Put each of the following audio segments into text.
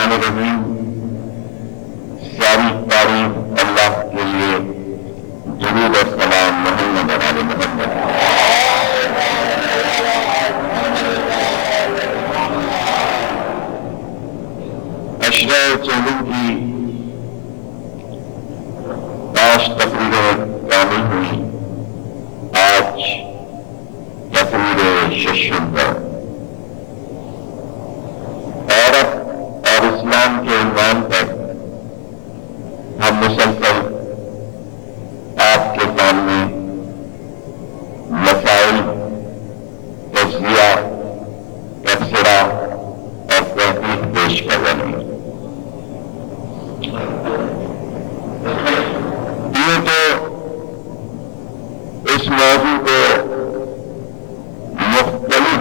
الرحمن الرحیم. ساری تعریف اللہ کے لیے. درود اور سلام محمد اور آل محمد. عشرہ چودہ کی 5 تقریریں کامل ہوئی. آج تقریر ششم پر عورت اور اسلام کے عنوان پر ہم مسلسل آپ کے سامنے مسائل، تجزیہ، تبصرہ اور تحقیق پیش کر رہے ہیں. یہ تو اس موضوع کو مختلف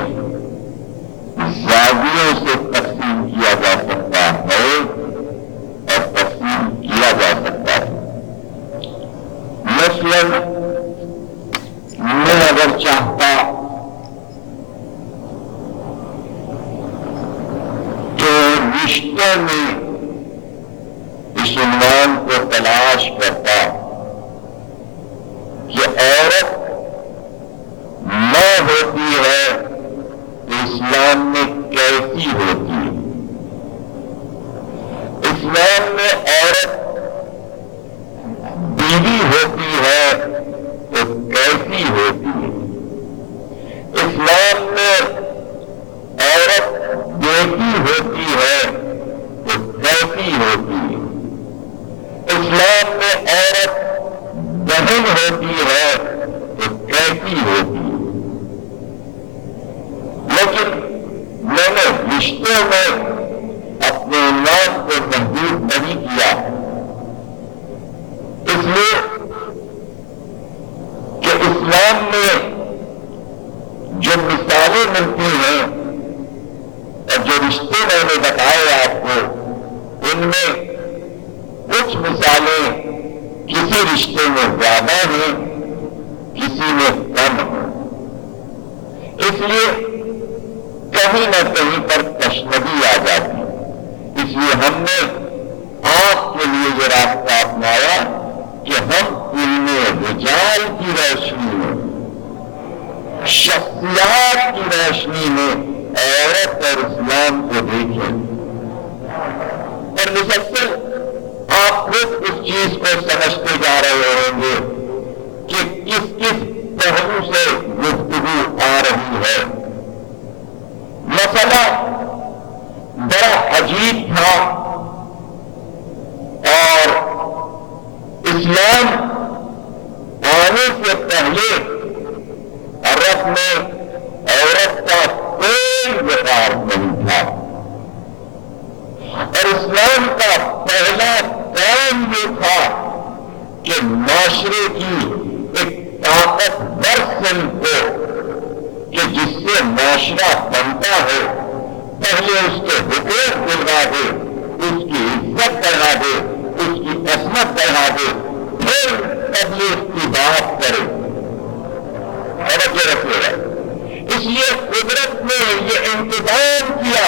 زاویوں سے تقسیم کیا جا سکتا ہے اور تقسیم کیا جا سکتا ہے. مثلاً میں اگر چاہتا کہ رشتوں میں اس عنوان کو تلاش کرتا کہ عورت ماں ہوتی ہے تو اسلام میں کیسی ہوتی ہے، اسلام میں عورت بیوی ہوتی ہے تو کیسی ہوتی ہے، اسلام میں عورت بیٹی ہوتی ہے تو کیسی ہوتی ہے، اسلام میں عورت بہن ہوتی ہے تو کیسی ہوتی ہے. لیکن میں نے رشتوں میں اپنے عنوان کو محدود نہیں کیا، اس لیے کہ اسلام میں جو مثالیں ملتی ہیں اور جو رشتے میں نے بتائے آپ کو، ان میں کچھ مثالیں کسی رشتے میں زیادہ ہیں، کسی میں کم ہیں. اس لیے کہیں نہ کہیں پر تشنگی آ جاتی. اس لیے ہم نے آپ کے لیے یہ راستہ اپنایا کہ ہم علم رجال کی روشنی میں، شخصیات کی روشنی میں عورت اور اسلام کو دیکھیں. اور مسلسل آپ خود اس چیز کو سمجھتے جا رہے ہوں گے کہ کس کس پہلو سے گفتگو آ رہی ہے. مسئلہ بڑا عجیب تھا اور اسلام آنے سے پہلے عرب میں عورت کا کوئی وقار نہیں تھا اور اسلام کا پہلا کام یہ تھا کہ معاشرے کی ایک طاقتور صنف کو کہ جس سے معاشرہ بنتا ہے، پہلے اس کے حقوق دلوا دے، اس کی عزت بڑھا دے، اس کی عصمت بڑھا دے، پھر تبلیغ کی بات کرے. توجہ رکھیے گا. اس لیے قدرت نے یہ انتظام کیا.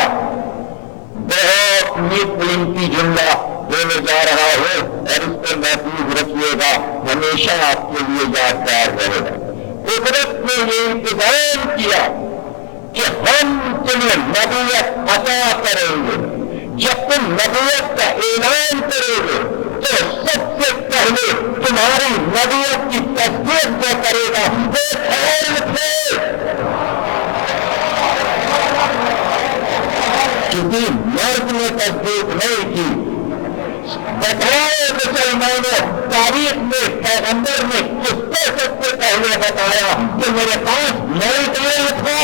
بہت نیک قیمتی جملہ دینے جا رہا ہے اور اس کو محفوظ رکھیے گا، ہمیشہ آپ کے لیے یادگار رہے گا. قدرت نے یہ انتظام کیا کہ ہم تمہیں نبوت عطا کریں گے. جب تم نبوت کا اعلان کرو گے تو سب سے پہلے تمہاری نبوت کی تصدیق جو کرے گا وہ خیر تھے. کسی مرد نے تصدیق نہیں کی. بتاؤ مسلمانوں، تاریخ میں پیغمبر نے کس کو سب سے پہلے بتایا کہ میرے پاس نئی تھا.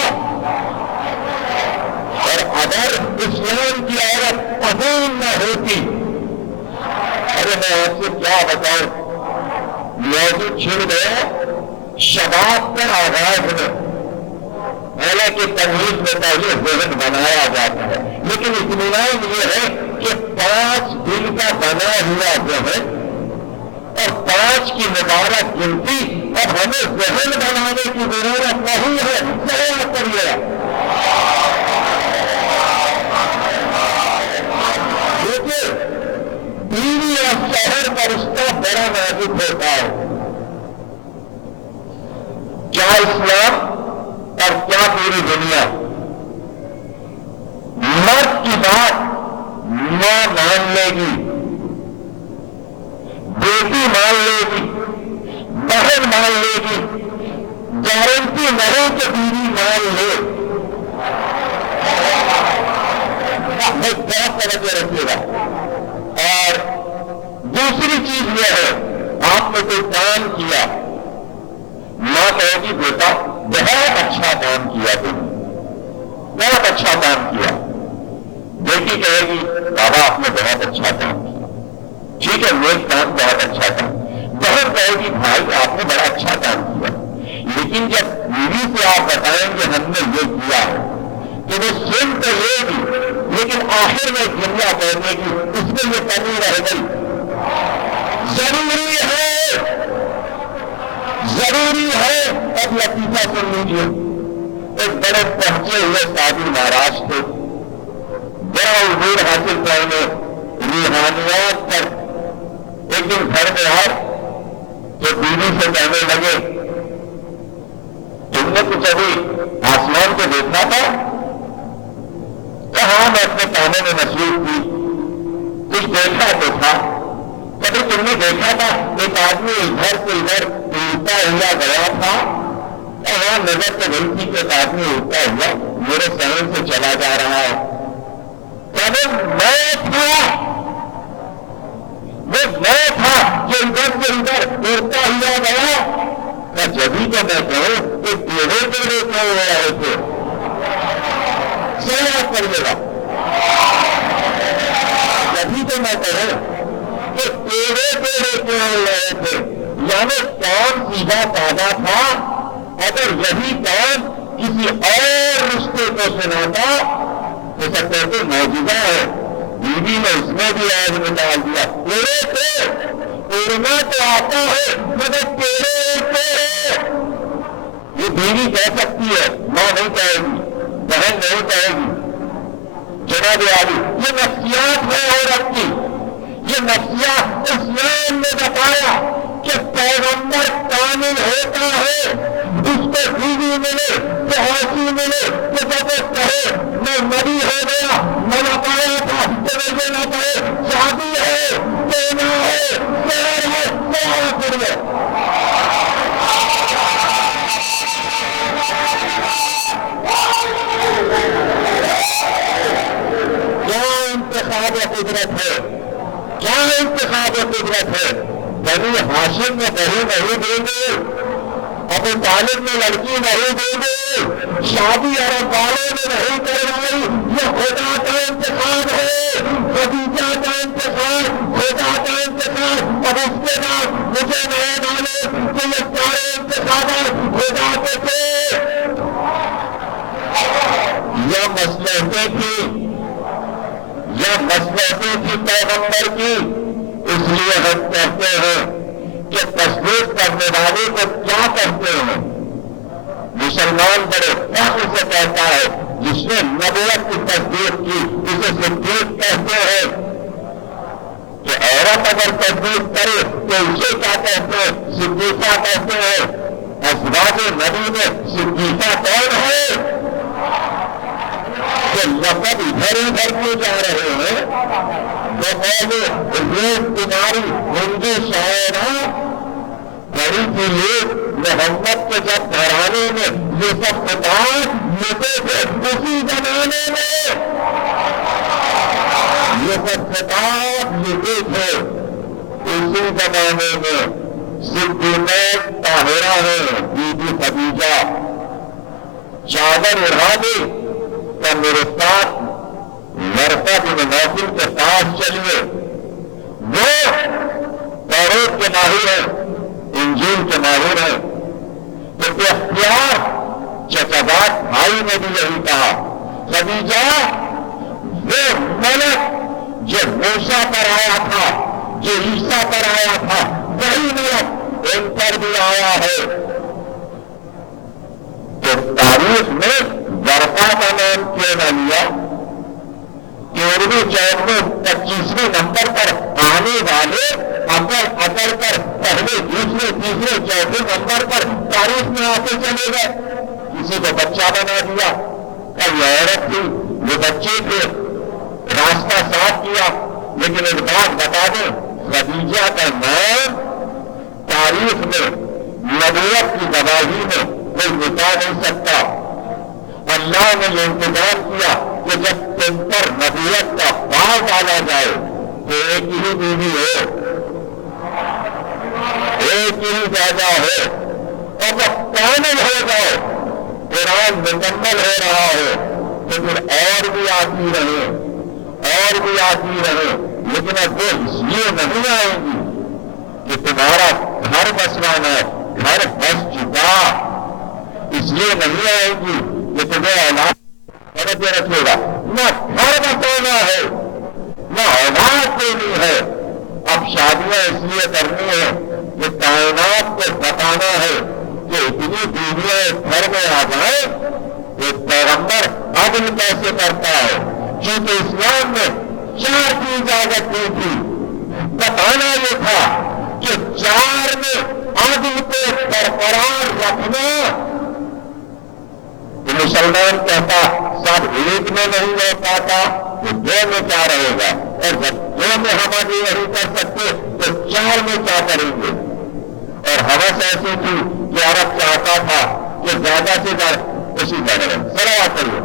اور اگر اسلام کی عورت عظیم نہ ہوتی، ارے میں آپ سے کیا بتاؤں، موضوع چھڑ گیا شباب کا آغاز میں. حالانکہ تمیز میں پہلے ذہن بنایا جاتا ہے، لیکن اطمینان یہ ہے کہ 5 دن کا بنا ہوا ذہن اور 5 کی مبارک گنتی، اب ہمیں ذہن بنانے کی ضرورت نہیں ہے. سوال کریے بات ماں مان لے گی، بیٹی مان لے گی، بہن مان لے گی، گارنٹی نہیں کہ بیوی مان لے۔ ایک بہت توجہ رکھیے گا۔ اور دوسری چیز یہ ہے، آپ نے کوئی کام کیا، ماں کہے گی بیٹا بہت اچھا کام کیا تم نے، بہت اچھا کام کیا۔ بیٹی کہے گی بابا آپ نے بہت اچھا کام کیا، ٹھیک ہے نیک کام، بہت اچھا کام۔ بہن کہے گی بھائی آپ نے بڑا اچھا کام کیا۔ لیکن جب بیوی سے آپ بتائیں گے ہم نے یہ کیا ہے تو وہ سن تو لے گی، لیکن آخر میں جملہ کہنے کی اس میں یہ کمی رہ گئی۔ ضروری ہے اب لطیفہ سن لیجیے۔ ایک بڑے پہنچے ہوئے سادی مہاراج تھے، بڑا عبور حاصل کرنے روحانیات پر۔ ایک دن گھر میں آئے تو بیوی سے کہنے لگے تم نے کچھ ابھی آسمان کو دیکھا تھا؟ کہاں میں اپنے کاموں میں مصروف تھی، کچھ دیکھا تو تھا۔ کبھی تم نے دیکھا تھا ایک آدمی ادھر سے ادھر اڑتا ہوا گیا تھا؟ کہاں نظر تو نہیں تھی کہ ایک آدمی اڑتا ہوا میرے سہن سے چلا جا رہا ہے۔ کبھی میں تھا جو ادھر سے ادھر اڑتا ہوا گیا۔ جبھی تو میں کہوں کہ ٹیڑھے ٹیڑھے کیوں ہو رہے تھے؟ سوال کریے گا، جبھی تو میں کہوں کہ ٹیڑھے ٹیڑھے کیوں ہو رہے تھے، یعنی کام سیدھا سادہ تھا۔ اگر یہی کام کسی اور رشتے کو سناتا تو سب کہتے معجزہ ہے، بیوی نے اس میں بھی عیب نکال دیا۔ ٹیڑھے تھے، اڑنا تو آتا ہے مگر ٹیڑھے تھے۔ یہ بیوی کہہ سکتی ہے، ماں نہیں کہے گی، بہن نہیں کہے گی۔ جناب عالی یہ نفسیات ہے عورت کی، یہ نفسیات اسلام نے بتایا کہ پیغمبر کامل ہوتا ہے اس کو بیوی ملے تو حاصل ملے کہ جب وہ کہے میں نبی ہو گیا، میں نہ پایا تھا تو مجھے نہ کہے شادی ہے، دینا ہے، شہر ہے، کیا کر لے۔ قدرت ہے، کیا انتخاب قدرت ہے۔ بنی ہاشم میں بہو نہیں دیں گے، ابو طالب میں لڑکی نہیں دیں گے، شادی عرب والوں نے نہیں کروائی، یہ خدا کا انتخاب ہے، خدیجہ کا انتخاب، خدا کا انتخاب۔ اب اس کے بعد مجھے نئے ڈالے کہ یہ سارے انتخابات خدا کے تھے یا مصلحتیں تھی یا مصلحتیں تھی پیغمبر کی۔ اس لیے ہم کہتے ہیں کہ تصدیق کرنے والے کو کیا کہتے ہیں؟ مسلمان بڑے فخر سے کہتا ہے جس نے نبوت کی تصدیق کی اسے صدیق کہتے ہیں۔ کہ عورت اگر تصدیق کرے تو اسے کیا کہتے ہیں؟ صدیقہ کہتے ہیں۔ ازواج نبی میں صدیقہ کون ہے؟ کہ لقب ادھر ادھر کیوں جا رہے ہیں؟ تو پہلے روح تمہاری ہندو شاعرہ بڑی تھی لوگ محمد کے جب گھرانے میں یہ سب خطاب لکھے تھے اسی زمانے میں، یہ سب خطاب لکھے تھے اسی زمانے میں۔ صدیقہ طاہرہ ہے بی بی خدیجہ، چادر اڑا دی تو میرے ساتھ ورقہ بن نوفل کے پاس چلیے، وہ توریت کے ماہر ہیں، انجیل کے ماہر ہیں۔ تو بے اختیار چچابات بھائی نے بھی یہی کہا، خدیجہ وہ ملک جو موسیٰ پر آیا تھا، جو عیسیٰ پر آیا تھا، وہی ملک ان پر بھی آیا ہے۔ تو تاریخ میں ورقہ کا نام کیوں نہ لیا؟ 13ویں 14ویں 25ویں نمبر پر آنے والے اکڑ کر پہلے دوسرے تیسرے چوتھے نمبر پر تاریخ میں آتے چلے گئے۔ کسی کو بچہ بنا دیا، کل عورت تھی وہ بچے تھے، لیکن ایک بات بتا دیں، خدیجہ کا نام تاریخ میں نبوت کی گواہی میں کوئی مٹا نہیں سکتا۔ اللہ نے یہ انتظام کیا کہ جب تم پر نبوت کا بار ڈالا جائے تو ایک ہی بیوی ہو، ایک ہی جگہ ہو، اور جب کامل ہو جائے، قرآن مکمل ہو رہا ہو تو پھر اور بھی آتی رہے، اور بھی آتی رہے، لیکن اب وہ اس لیے نہیں آئے گی کہ تمہارا گھر بسوانا ہے، گھر بس چکا، اس لیے نہیں آئے گی کہ تمہیں اولاد رکھے گا، نہ گھر بسانا ہے نہ اولاد دینی ہے۔ اب شادیاں اس لیے کرنی ہے کہ کائنات کو بتانا ہے کہ اتنی بیویاں گھر میں آ جائیں کہ پیغمبر عدل کیسے کرتا ہے، کیونکہ اسلام میں 4 کی اجازت دی تھی۔ بتانا یہ تھا کہ 4 میں عدل کو برقرار رکھنا۔ تو مسلمان کہتا سب ایک میں نہیں رہ پاتا تو 2 میں کیا رہے گا، اور جب 2 میں ہم آگے نہیں کر سکتے تو 4 میں کیا کریں گے۔ اور حوث ایسی تھی کہ عرب چاہتا تھا کہ زیادہ سے زیادہ اسی جگہ صلوات کریے،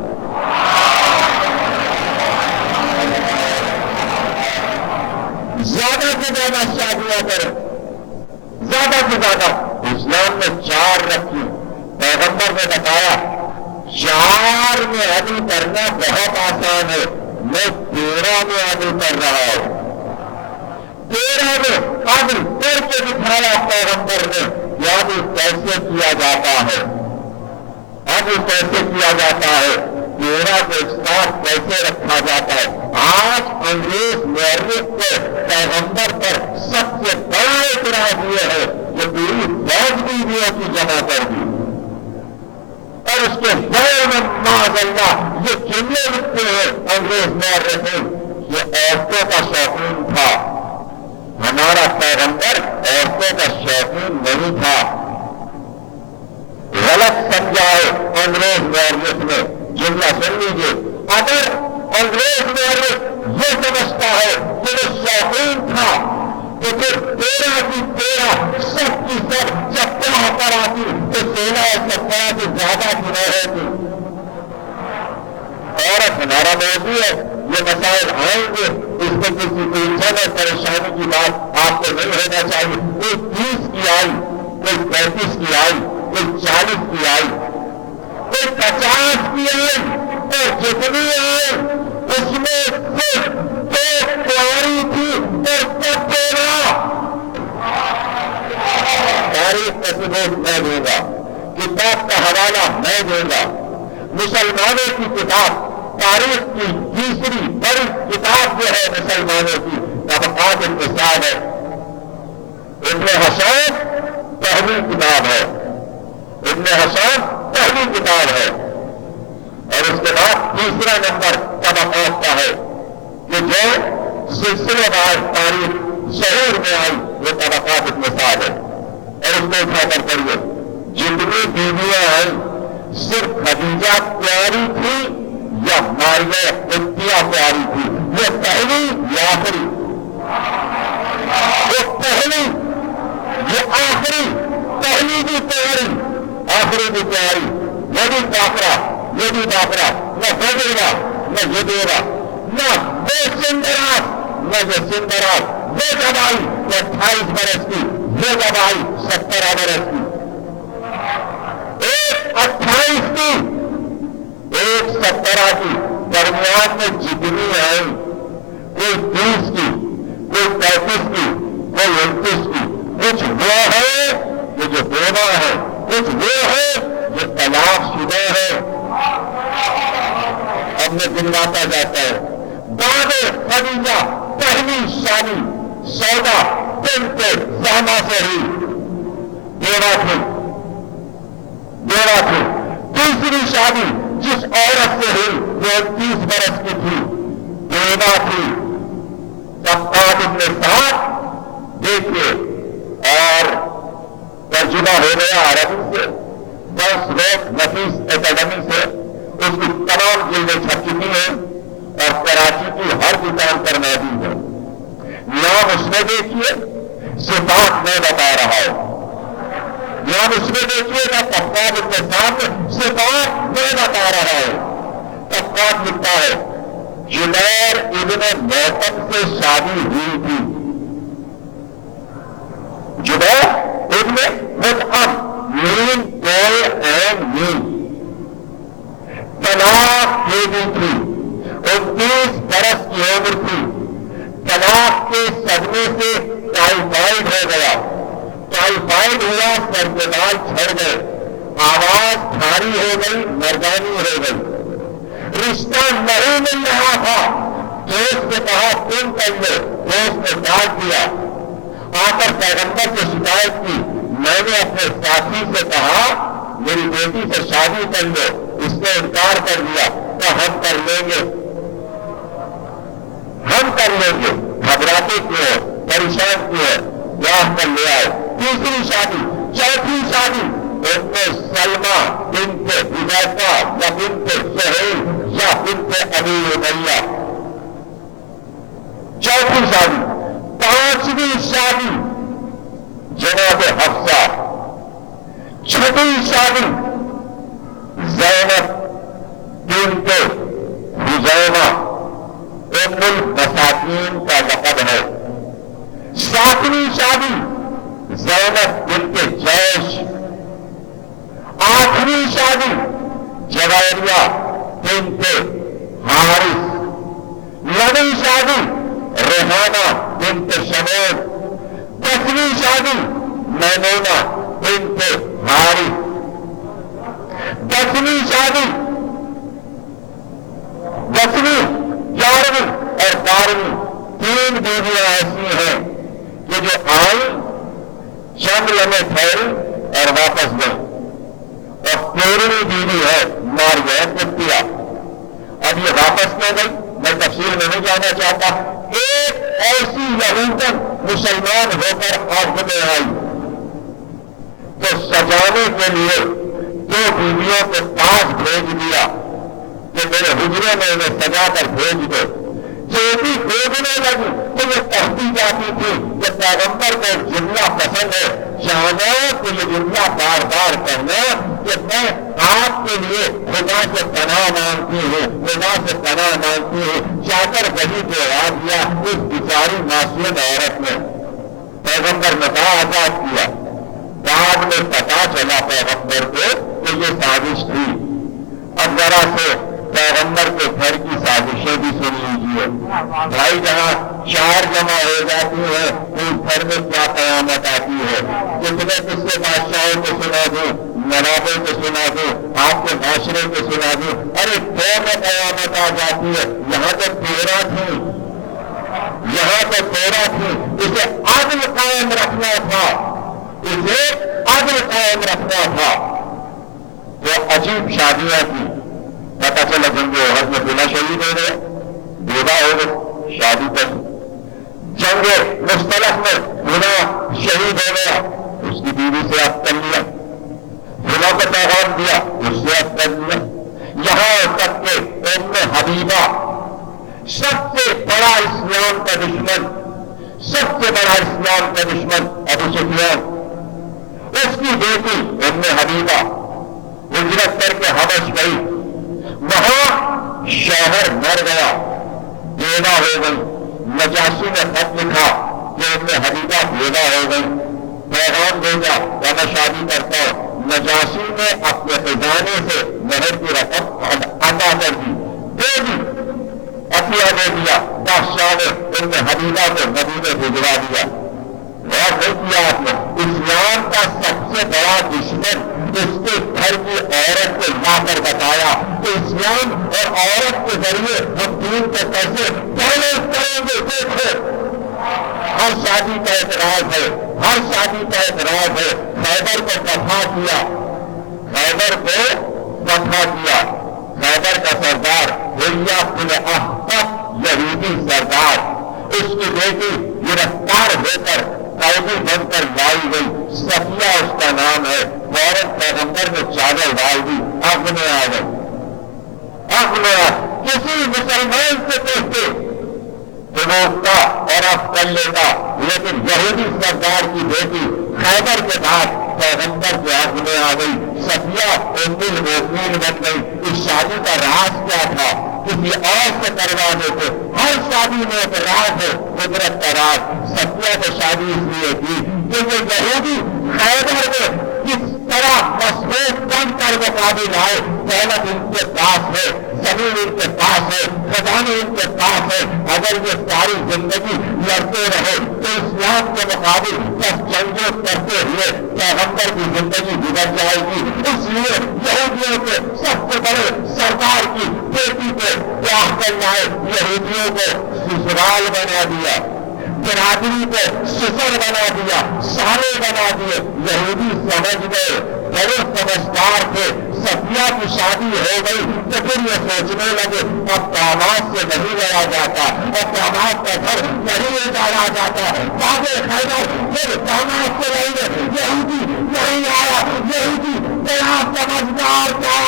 زیادہ سے زیادہ شادیاں کریں، زیادہ سے زیادہ۔ اسلام نے 4 رکھی، پیغمبر نے بتایا 4 میں عدل کرنا بہت آسان ہے، میں 13 میں عدل کر رہا ہوں۔ 13 میں عدل کر کے دکھایا پیغمبر نے، عدل کیسے کیا جاتا ہے، عدل کیسے کیا جاتا ہے، 13 کو ایک ساتھ کیسے رکھا جاتا ہے۔ آج انگریز مورخ کو پیغمبر پر سب سے بڑا اعتراض یہ ہے کہ پوری فوج بیویوں کی جمع کر دی، اور اس کے بارے میں معاذ اللہ یہ جملے لکھتے ہیں انگریز مورخین کہ عورتوں کا شوقین تھا۔ ہمارا پیغمبر عورتوں کا شوقین نہیں تھا، غلط سمجھا ہے انگریز مورخ نے۔ جملہ سن لیجیے، اگر انگریز مورخ یہ سمجھتا ہے کہ وہ شوقین تھا تو پھر 13 کی 13 سب کی سب جب وہاں پر آتی تو 13 سے زیادہ گناہ ہوتی۔ عورت ہمارا موضوع ہے، یہ مسائل آئیں گے، اس میں کسی ٹینشن اور پریشانی کی بات آپ کو نہیں ہونا چاہیے۔ کوئی 30 کی آئی، کوئی 35 کی آئی، کوئی 40 کی آئی، کوئی 50 کی آئی، اور جتنی آئی اس میں صرف 2 پیاری تھی اور سب 13۔ تاریخ کا ثبوت میں دوں گا، کتاب کا حوالہ میں دوں گا۔ مسلمانوں کی کتاب، تاریخ کی تیسری بڑی کتاب جو ہے مسلمانوں کی، طبقات النساء ہے۔ ابن حسان پہلی کتاب ہے، ابن حسان پہلی کتاب ہے، اور اس کے بعد تیسرا نمبر طبقات کا ہے کہ جو سلسلے وار تاریخ شہور میں آئی وہ طبقات النساء ہے۔ اور اس کو اٹھا کر پڑھیے، جتنی بیویاں آئیں صرف خدیجہ پیاری تھی یا ماریہ قبطیہ پیاری تھی؟ یہ پہلی یا آخری؟ وہ پہلی، یہ آخری، پہلی بھی پیاری آخری بھی پیاری۔ یہ بھی باقرا، یہ بھی باقرا، نہ وہ دے گا نہ یہ دے گا، نہ وہ سندرات نہ یہ سندرات۔ وہ جب آئی 28 برس کی، وہ جب آئی 17 برس کی، ایک 28 کی ایک 17 کی، درمیان میں جتنی آئی کوئی 30 کی، کوئی 35 کی، کوئی 29 کی۔ کچھ وہ ہے کہ جو بیوہ ہے، کچھ وہ ہے جو طلاق شدہ ہے۔ اب میں دلواتا جاتا ہے، بعد خدیجہ پہلی شادی سودا بنت زہرا سے ہوئی، بیوہ تھی، بیوہ تھی۔ تیسری شادی جس عورت سے ہوئی وہ 30 برس کی تھی، بیوہ تھی۔ طبقات النساء دیکھیے، اور ترجمہ ہو گیا عربی سے، 10 روز نفیس اکیڈمی سے، اس کی تمام جلدیں چھپ چکی ہیں اور کراچی کی ہر دکان پر موجود ہے۔ یہاں اس میں دیکھیے صفات میں بتا رہا ہے، یہاں اس میں دیکھیے گا طبقات کے سامنے صفات میں بتا رہا ہے. طبقات لکھتا ہے جبیر ابن موتم سے شادی ہوئی تھی. جبیر ابن موتم مین کوئے این مین طلاق دے دی تھی. 29 برس کی عمر تھی. طلاق کے صدمے سے ٹائیفائڈ ہو گیا. ٹائیفائڈ ہوا، سر کے بال جھڑ گئے، آواز بھاری ہو گئی، مردانی ہو گئی. رشتہ نہیں مل رہا تھا. دوست نے کہا تم کر لو، دوست نے ڈانٹ دیا. آ کر پیغمبر سے شکایت کی. میں نے اپنے ساتھی سے کہا میری بیٹی سے شادی کر لو، اس نے انکار کر دیا. تو ہم کر لیں گے، ہم کر لیں گے. گھبراتے کیوں، پریشان کیوں، بیاہ کر لے آئے. تیسری شادی، چوتھی شادی سلمہ بنت حذیفہ یا بنت سہیل یا بنت ابی امیہ. چوتھی شادی. پانچویں شادی جناب حفصہ. چھٹی شادی زینب بنت خزیمہ ام المساکین کا لقب ہے. ساتویں شادی زینب بنت جیش. آٹھویں شادی جویریہ بنت حارث. نویں شادی ریحانہ بنت شمعون. 10ویں شادی میمونہ بنت حارث. 10ویں شادی 10ویں 11ویں اور 12ویں 3 بیویاں ایسی ہیں کہ جو آئی چند لمحے ٹھہری اور واپس گئی. اور 13ویں بیوی ہے ماریہ قبطیہ. اب یہ واپس نہ گئی، میں تفصیل میں نہیں جانا چاہتا. ایک ایسی یہودن مسلمان ہو کر عہد میں آئی تو سجانے کے لیے 2 بیویوں کو پاس بھیج دیا کہ میرے حجرے میں انہیں سجا کر بھیج دو. چیٹی بھیجنے لگی تو یہ کہتی جاتی تھی کہ پیغمبر کو ایک جملہ پسند ہے، چاہنا تو یہ جملہ بار بار کہنا کہ میں آپ کے لیے خدا سے پناہ مانگتی ہوں، خدا سے پناہ مانگتی ہوں. جا کر وہی دوہرا دیا اس بیچاری معصوم عورت نے. پیغمبر نے کہا آزاد کیا. بعد میں پتا چلا پیغمبر کو کہ یہ سازش تھی. اب ذرا سے پیغمبر کے گھر کی سازشیں بھی سن لیجیے. بھائی جہاں 4 جمع ہو جاتی ہیں اس گھر میں کیا قیامت آتی ہے. کتنے قصے بادشاہوں کو سنا دوں، نوابوں کو سنا دوں، آپ کے معاشرے کو سنا دوں. ارے 2 میں قیامت آ جاتی ہے. یہاں تو 13 تھی، یہاں تو 13 تھی. اسے عدل قائم رکھنا تھا، اسے عدل قائم رکھنا تھا. وہ عجیب شادیاں تھی. پتا چلا جنگ احد میں بلا شہید ہو گیا، بیوہ ہو گئے، شادی کر. جنگ مختلف میں بلا شہید ہو گیا، اس کی بیوی سے عقد کر لیا. بلا کو پیغام دیا، اس سے عقد کر لیا. یہاں تک کہ ام حبیبہ سب سے بڑا اسلام کا دشمن، سب سے بڑا اسلام کا دشمن ابو سفیان، اس کی بیٹی ام حبیبہ ہجرت کر کے حبش گئی. وہاں شوہر مر گیا، بیوہ ہو گئی. نجاشی نے خط لکھا کہ ام حبیبہ بیوہ ہو گئی. پیغام بھیجا کہ میں شادی کرتا ہوں. نجاشی نے اپنے خزانے سے مہر کی رقم ادا کر دی، دے دی، عطیہ دے دیا. بادشاہ نے ام حبیبہ کو مدینے بھجوا دیا. غور نہیں کیا آپ نے، اسلام کا سب سے بڑا دشمن اس کے گھر کی عورت کو لا کر بتایا کہ اسلام اور عورت کے ذریعے ہم دین کے پیسے پہلے کریں گے. دیکھو ہر شادی کا اعتراض ہے، ہر شادی کا اعتراض ہے. خیبر کو فتح کیا، خیبر کو فتح کیا. خیبر کا سردار حلیہ بن اخطب یہودی سردار، اس کی بیٹی گرفتار ہو کر قیدی بن کر لائی گئی. صفیہ اس کا نام ہے. فوراً پیغمبر نے چادر ڈال دی، عقد میں آ گئی. عقد میں کسی مسلمان سے کہتے تو وہ کا اور برطرف کر لیتا، لیکن یہودی سردار کی بیٹی خیبر کے بعد پیغمبر کے حق میں آ گئی، صفیہ ام المؤمنین بن گئی۔ اس شادی کا راز کیا تھا؟ کسی اور سے کروا دیتے، ہر شادی میں ایک راز ہے، قدرت کا راز۔ صفیہ کو شادی اس لیے کی کیونکہ یہودی خیبر میں کس طرح مصروف بن کر مقابل آئے، دولت ان کے پاس ہے، زمین ان کے پاس ہے، خزانے ان کے پاس ہے، اگر یہ ساری زندگی لڑتے رہے تو اسلام کے مقابل بس جنگیں کرتے ہوئے پیغمبر کی زندگی گزر جائے گی۔ اس لیے یہودیوں کے سب سے بڑے سردار کی بیٹی کو بیاہ کر لائے، یہودیوں کو سسرال بنا دیا، برادری کو سسر بنا دیا، سارے بنا دیے۔ یہودی سمجھ گئے، بڑے سمجھدار تھے، صفیہ کی شادی ہو گئی تو پھر یہ سوچنے لگے اب داماد سے نہیں لڑا جاتا، اب داماد کا گھر نہیں اجاڑا جاتا، بابے خیبر پھر داماد سے لڑیں گے، یہودی نہیں آیا، یہودی بڑا سمجھدار تھا،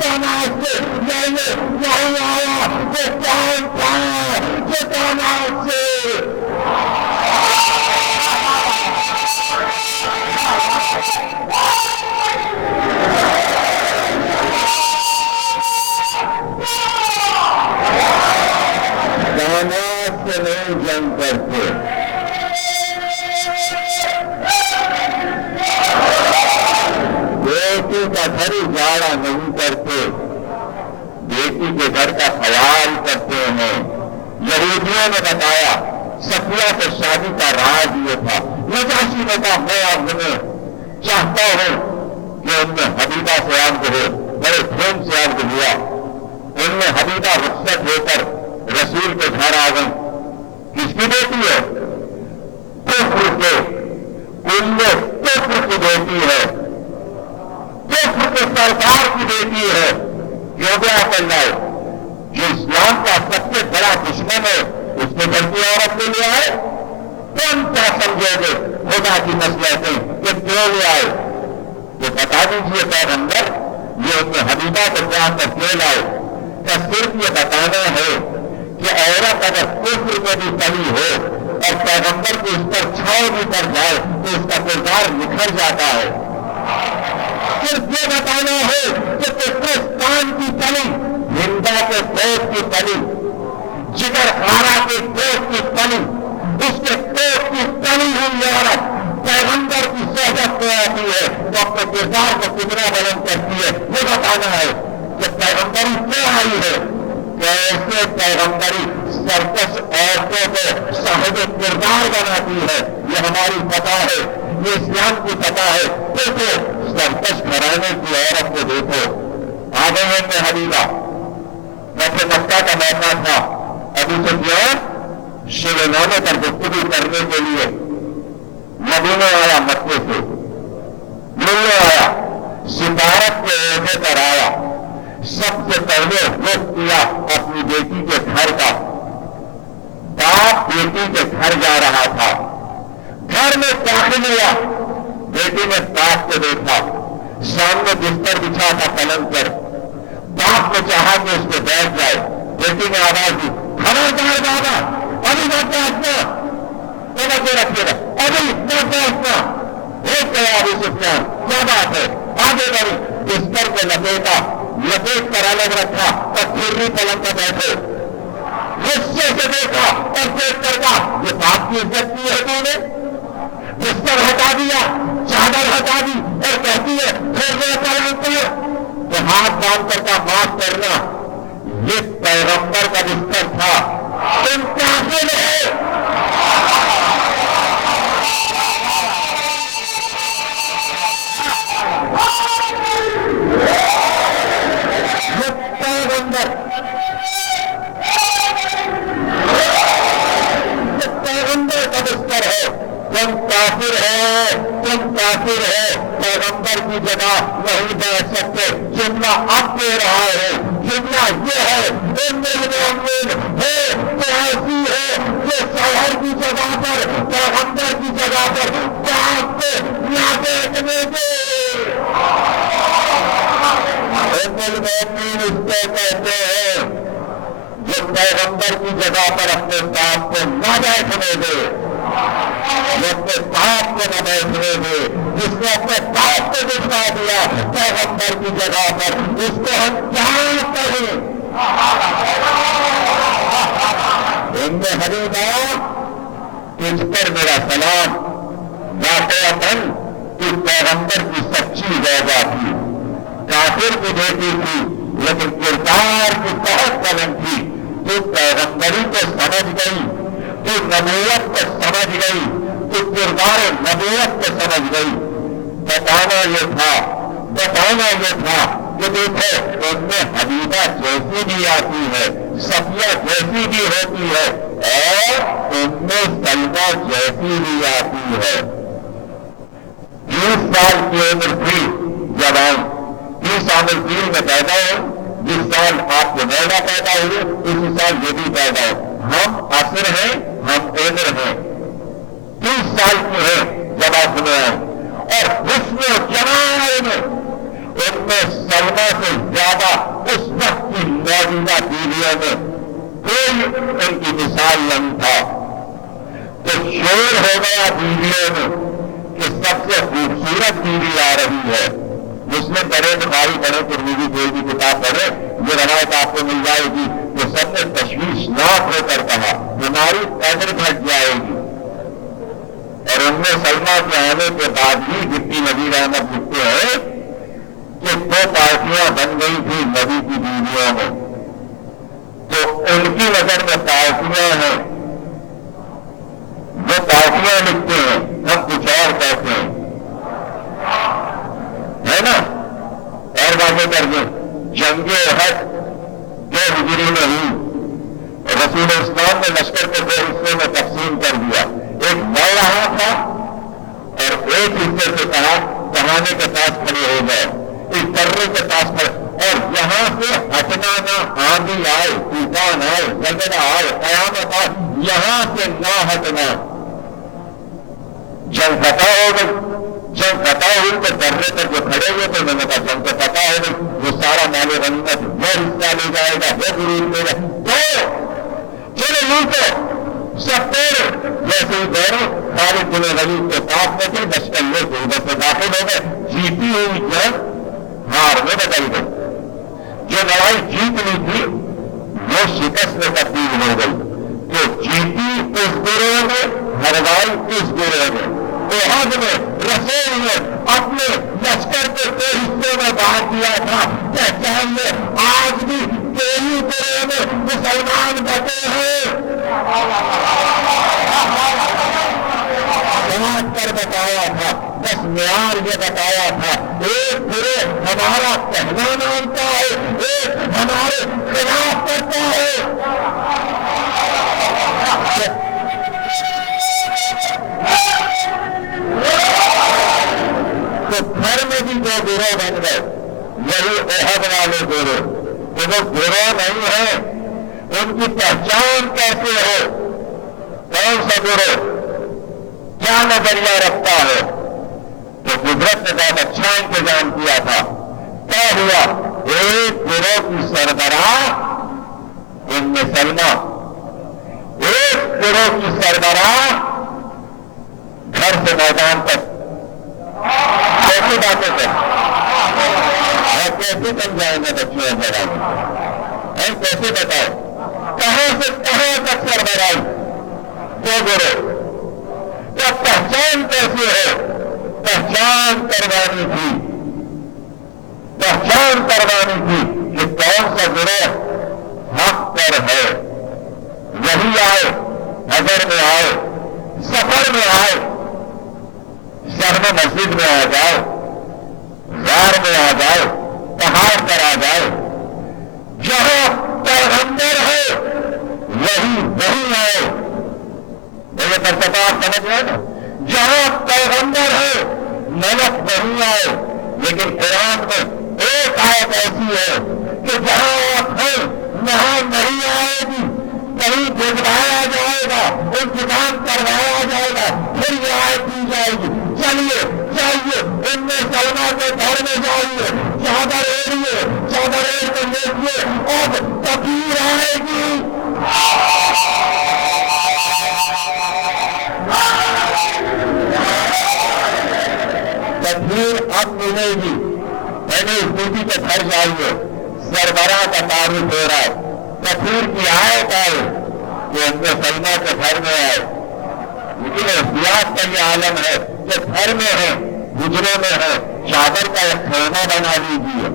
داماد سے لڑیں نہیں آیا، وہ کون تھا جو داماد سے نہیں جنگ کرتے، بیٹی کا گھر اجاڑا نہیں کرتے، بیٹی کے گھر کا خیال کرتے ہیں۔ یہودیوں نے بتایا صفیہ کے شادی کا راز یہ تھا۔ نجاشی نے کہا میں اب میں چاہتا ہوں کہ ان میں حبیبہ سے عقد ہو، بڑے دھوم سے عقد ہوا، ان میں حبیبہ رخصت ہو کر رسول کے گھر آ گئی۔ کس کی بیٹی ہے؟ کفر کے، کفر کی بیٹی ہے، کفر کے سردار کی بیٹی ہے، کیوں بیاہ کر لائے؟ جو اسلام کا سب سے بڑا دشمن ہے اس نے بڑی عورت کے لیے آئے، تم کیا سمجھو گے خدا کی مصلحتیں کہ کیوں لے آئے؟ تو بتا دیجیے پیغمبر یہ ان حبیبہ کو بیاہ کر کیوں لائے؟ تو صرف یہ بتانا ہے کہ عورت اگر کفر میں بھی پلی ہو اور پیغمبر کو اس پر چھاؤ بھی پڑ جائے تو اس کا کردار نکھر جاتا ہے۔ صرف یہ بتانا ہے کہ پاکستان کی پلی، ہندا کے کوٹ کی پلی، جگر خارا کے کوٹ کی پلی، اس کے کوٹ کی پلی ہوئی عورت پیغمبر کی صحبت میں آتی ہے تو اپنے کردار کو کتنا بلند کرتی ہے، یہ بتانا ہے کہ پیغمبری کیوں آئی ہے۔ کیسے پیغمبری سرکش عورتوں کو صاحب کردار بناتی ہے، یہ ہماری فتح ہے، یہ اسلام کی فتح ہے۔ دیکھو سرکش گھرانے کی عورت کو دیکھو، آ گئے ہیں میں حبیبہ، ویسے مکہ کا موقع تھا، ابو سفیان شیرنامے پر گفتگو کرنے کے لیے مدینے آیا، مکے سے ملنے آیا، سفارت کے عہدے پر آیا، سب سے پہلے رخ کیا اپنی بیٹی کے گھر کا، باپ بیٹی کے گھر جا رہا تھا، گھر میں داخل ہوا، بیٹی نے باپ کو دیکھا، سامنے بستر بچھا تھا پلنگ پر، باپ نے چاہا کہ اس پہ بیٹھ جائے، بیٹی نے آواز دی خبردار بابا ابھی نہ بیٹھنا، توجہ رکھیے گا، ابھی نہ بیٹھنا۔ ایک گیا ابو سفیان، کیا بات ہے؟ آگے بڑھی، بستر کو لپیٹ کر الگ رکھا اور پھر بھی پلنگ پر بیٹھے، غصے سے دیکھا اور دیکھ کر کہا یہ باپ کی عزت کی ہے تو نے؟ بستر ہٹا دیا، چادر ہٹا دی اور کہتی ہے پھر وہ پلنگ پر، تو ہاتھ باندھ کر کا معاف کرنا، یہ پیغمبر کا بستر تھا، تم کافر ہو۔ پیغمبر کا بستر ہے، تم کافر ہے، تم کافر ہے، پیغمبر کی جگہ نہیں بیٹھ سکتے۔ جملہ اب دے رہا ہے، جملہ یہ ہے ہے تو ایسی ہے کہ شوہر کی جگہ پر، پیغمبر کی جگہ پر باپ کو نہ بیٹھنے دے۔ اس کو کہتے ہیں جو پیغمبر کی جگہ پر اپنے پاپ کو نہ بیٹھنے دے، جو اپنے پاپ کو نہ بیٹھنے دے، جس نے اپنے پاپ کو بٹھا دیا پیغمبر کی جگہ پر، اس کو ہم کیا کہیں؟ ابن حبیبہ، تجھ پر میرا سلام، واقعتاً اس پیغمبر کی سچی روزہ تھی، کافر کی بیٹی تھی، لیکن کردار کی بہت بلند تھی۔ تو پیغمبری کو سمجھ گئی، تو نبوت کو سمجھ گئی، تو کردار نبوت کو سمجھ گئی۔ بتانا یہ تھا کہ دیکھو ان میں حبیبہ جیسی بھی آتی ہے، صفیہ جیسی بھی ہوتی ہے، اور ان میں سلمہ جیسی بھی آتی ہے۔ 20 سال کی عمر تھی جب ہم 30 عامل فیل میں پیدا ہو، جس سال آپ کے میلا پیدا ہوئے اسی سال یہ بھی پیدا ہو، ہم عصر ہیں، ہم عمر ہیں، 30 سال کی ہیں جب آپ میں آئے، اور حسن و جمال میں ان میں سلمہ سے زیادہ اس وقت کی موجودہ بیویوں میں کوئی ان کی مثال نہیں تھا۔ تو شور ہو گیا بیویوں میں کہ سب سے خوبصورت بیوی آ رہی ہے۔ مسلم پڑھے، بخاری پڑھے، ترمذی کوئی بھی کتاب پڑھے، یہ روایت آپ کو مل جائے گی۔ تو سب نے تشویشناک ہو کر کہا ہماری قدر گھٹ جائے گی۔ اور ان میں سلمہ کے آنے کے بعد بھی ڈپٹی نذیر احمد لکھتے ہیں کہ 2 پارٹیاں بن گئی تھی نبی کی بیویوں میں، تو ان کی نظر میں پارٹیاں ہیں، وہ پارٹیاں لکھتے ہیں، ہم کچھ اور کہتے ہیں، ہے نا؟ اور باتیں کر دیں، جنگ احد 2 ہجری میں ہوئی، رسول اسلام نے لشکر کو 2 حصوں میں تقسیم کر دیا، ایک بڑھ رہا تھا اور ایک حصے سے کہا کہانے کے پاس کھڑے ہو گئے، اس درے کے پاس کھڑے، اور یہاں سے ہٹنا نہ، آندھی آئے، طوفان آئے، زلزلہ آئے، قیامت آئے، یہاں سے نہ ہٹنا۔ جنگ فتح ہو گئی، جنگ فتح ہوئی تو درے پر جو کھڑے ہوئے تھے انہوں نے کہا جنگ تو فتح ہو گئی، وہ سارا مال غنیمت وہ حصہ لے جائے گا، وہ غرور لے گا، تو چلے لوٹو سب پیڑ جیسے ہی دوڑے، خالد بن ولید کے پاس میں تھے، لشکر لے کے ادھر سے داخل ہو گئے، جیتی ہوئی جنگ ہار میں بدل گئی، جو لڑائی جیت لی تھی وہ شکست میں تبدیل ہو گئی، تو جیتی اس گروہ میں، ہروائی اس گروہ میں۔ احد میں رسول نے اپنے لشکر کے 2 حصوں میں بانٹ دیا تھا، پہچان میں آج بھی 23 گروہ میں مسلمان بٹے ہیں۔ بانٹ کر بتایا تھا، بس معیار یہ بتایا تھا، ایک گروہ ہمارا کہنا مانتا ہے، ایک ہمارے خلاف کرتا ہے۔ تو گھر میں بھی 2 گروہ بن گئے، یہی احد والے گروہ، تو وہ گروہ نہیں ہے، ان کی پہچان کیسے ہو، کون سا گروہ کیا نظریہ رکھتا ہے؟ تو قدرت نے بہت اچھا انتظام کیا تھا، طے ہوا ایک گروہ کی سربراہ ام سلمہ، ایک گروہ کی سربراہ گھر سے میدان تک، کیسی باتیں کر کیسے سمجھائیں گے بچوں بڑھائی، کیسے بتاؤ کہاں سے کہاں تک سربراہی 2 گروہ، تو پہچان کیسے ہے؟ پہچان کروانی تھی کہ کون سا گروہ حق پر ہے، وہی آئے، حضر میں آئے، سفر میں آئے، شہر میں مسجد میں آ جائے، غار میں آ جائے، پہاڑ پر آ جائے، جہاں پیغمبر ہے وہی آئے۔ میرے فلسفہ آپ سمجھ رہے ہیں نا، جہاں پیغمبر ہے ملک وہی آئے، لیکن قرآن میں ایک آیت ایسی ہے کہ جہاں آپ ہیں وہاں نہیں آئے گی، کہیں بھجوایا جائے گا، انتظام کروایا جائے گا، پھر یہ آیت دی جائے گی، چلیے ان میں سلمہ کے گھر میں جائیے، چادر اوڑھیے، چادر اوڑھ کر لیٹیے، اب تکبیر آئے گی۔ تکبیر اب ملے گی۔ پہلے اس بیٹی کے گھر جائیے، سربراہ کا تعارف ہو رہا ہے، تکبیر کی آیت آئے کہ ان کو سلمہ کے گھر میں آئے، لیکن احتیاط کا یہ عالم ہے کہ گھر میں ہے، حجرے میں ہے، چادر کا ایک خیمہ بنا لیجیے،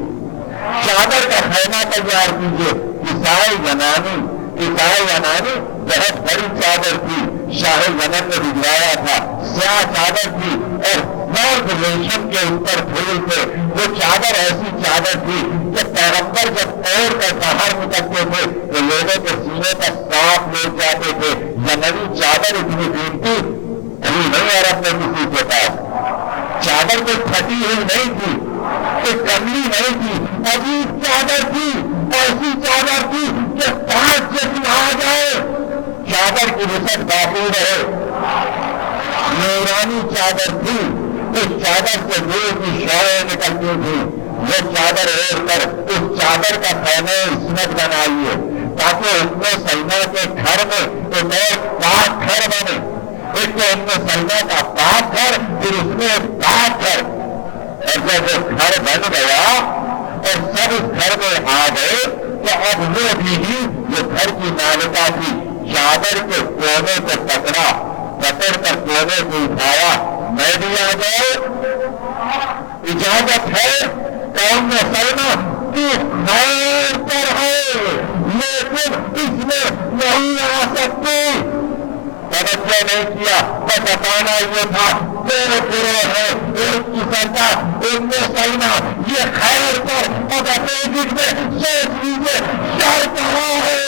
چادر کا خیمہ تیار کیجیے۔ کسائے یمانی، کسائے یمانی بہت بڑی چادر تھی، شاہ یمن نے بھجوایا تھا، سیاہ چادر تھی اور مرد ریشم کے اوپر پھول تھے۔ وہ چادر ایسی چادر تھی کہ پیغمبر جب اوڑھ کر باہر نکلتے تھے تو لوگوں کے سینے کا سانپ لیٹ جاتے تھے۔ یمنی چادر اتنی قیمتی کبھی نہیں عرب میں کسی کے پاس، چادر کوئی پھٹی ہوئی نہیں تھی، کوئی کملی نہیں تھی، عجیب چادر تھی، ایسی چادر تھی کہ 5 جسم آ جائے چادر کی وسعت باقی رہے، نورانی چادر تھی۔ اس چادر سے نور کی شعاعیں نکلتی تھی۔ وہ چادر اوڑھ کر اس چادر کا خیمہ عصمت بنائیے تاکہ ام سلمہ کے گھر میں ایک اور پاک گھر بنے، ایک تو ام سلمہ کا پاک گھر، پھر اس میں ایک پاک گھر۔ اور جب وہ گھر بن گیا اور سب اس گھر میں آ گئے تو اب وہ بھی جو گھر کی مالکہ تھی چادر کے کونے کو پکڑا کر کونے کو اٹھایا، میں بھی آ جاؤ، اجازت ہے کون میں سلمہ تو خیر پر ہے لیکن اس میں نہیں آ سکتی۔ توجہ نہیں کیا، بس بتانا یہ تھا تیرے گروہ ہے، ایک کی سردار ام سلمہ، یہ خیر پر اب اپوزٹ میں سوچ لیجیے شر کہاں ہے۔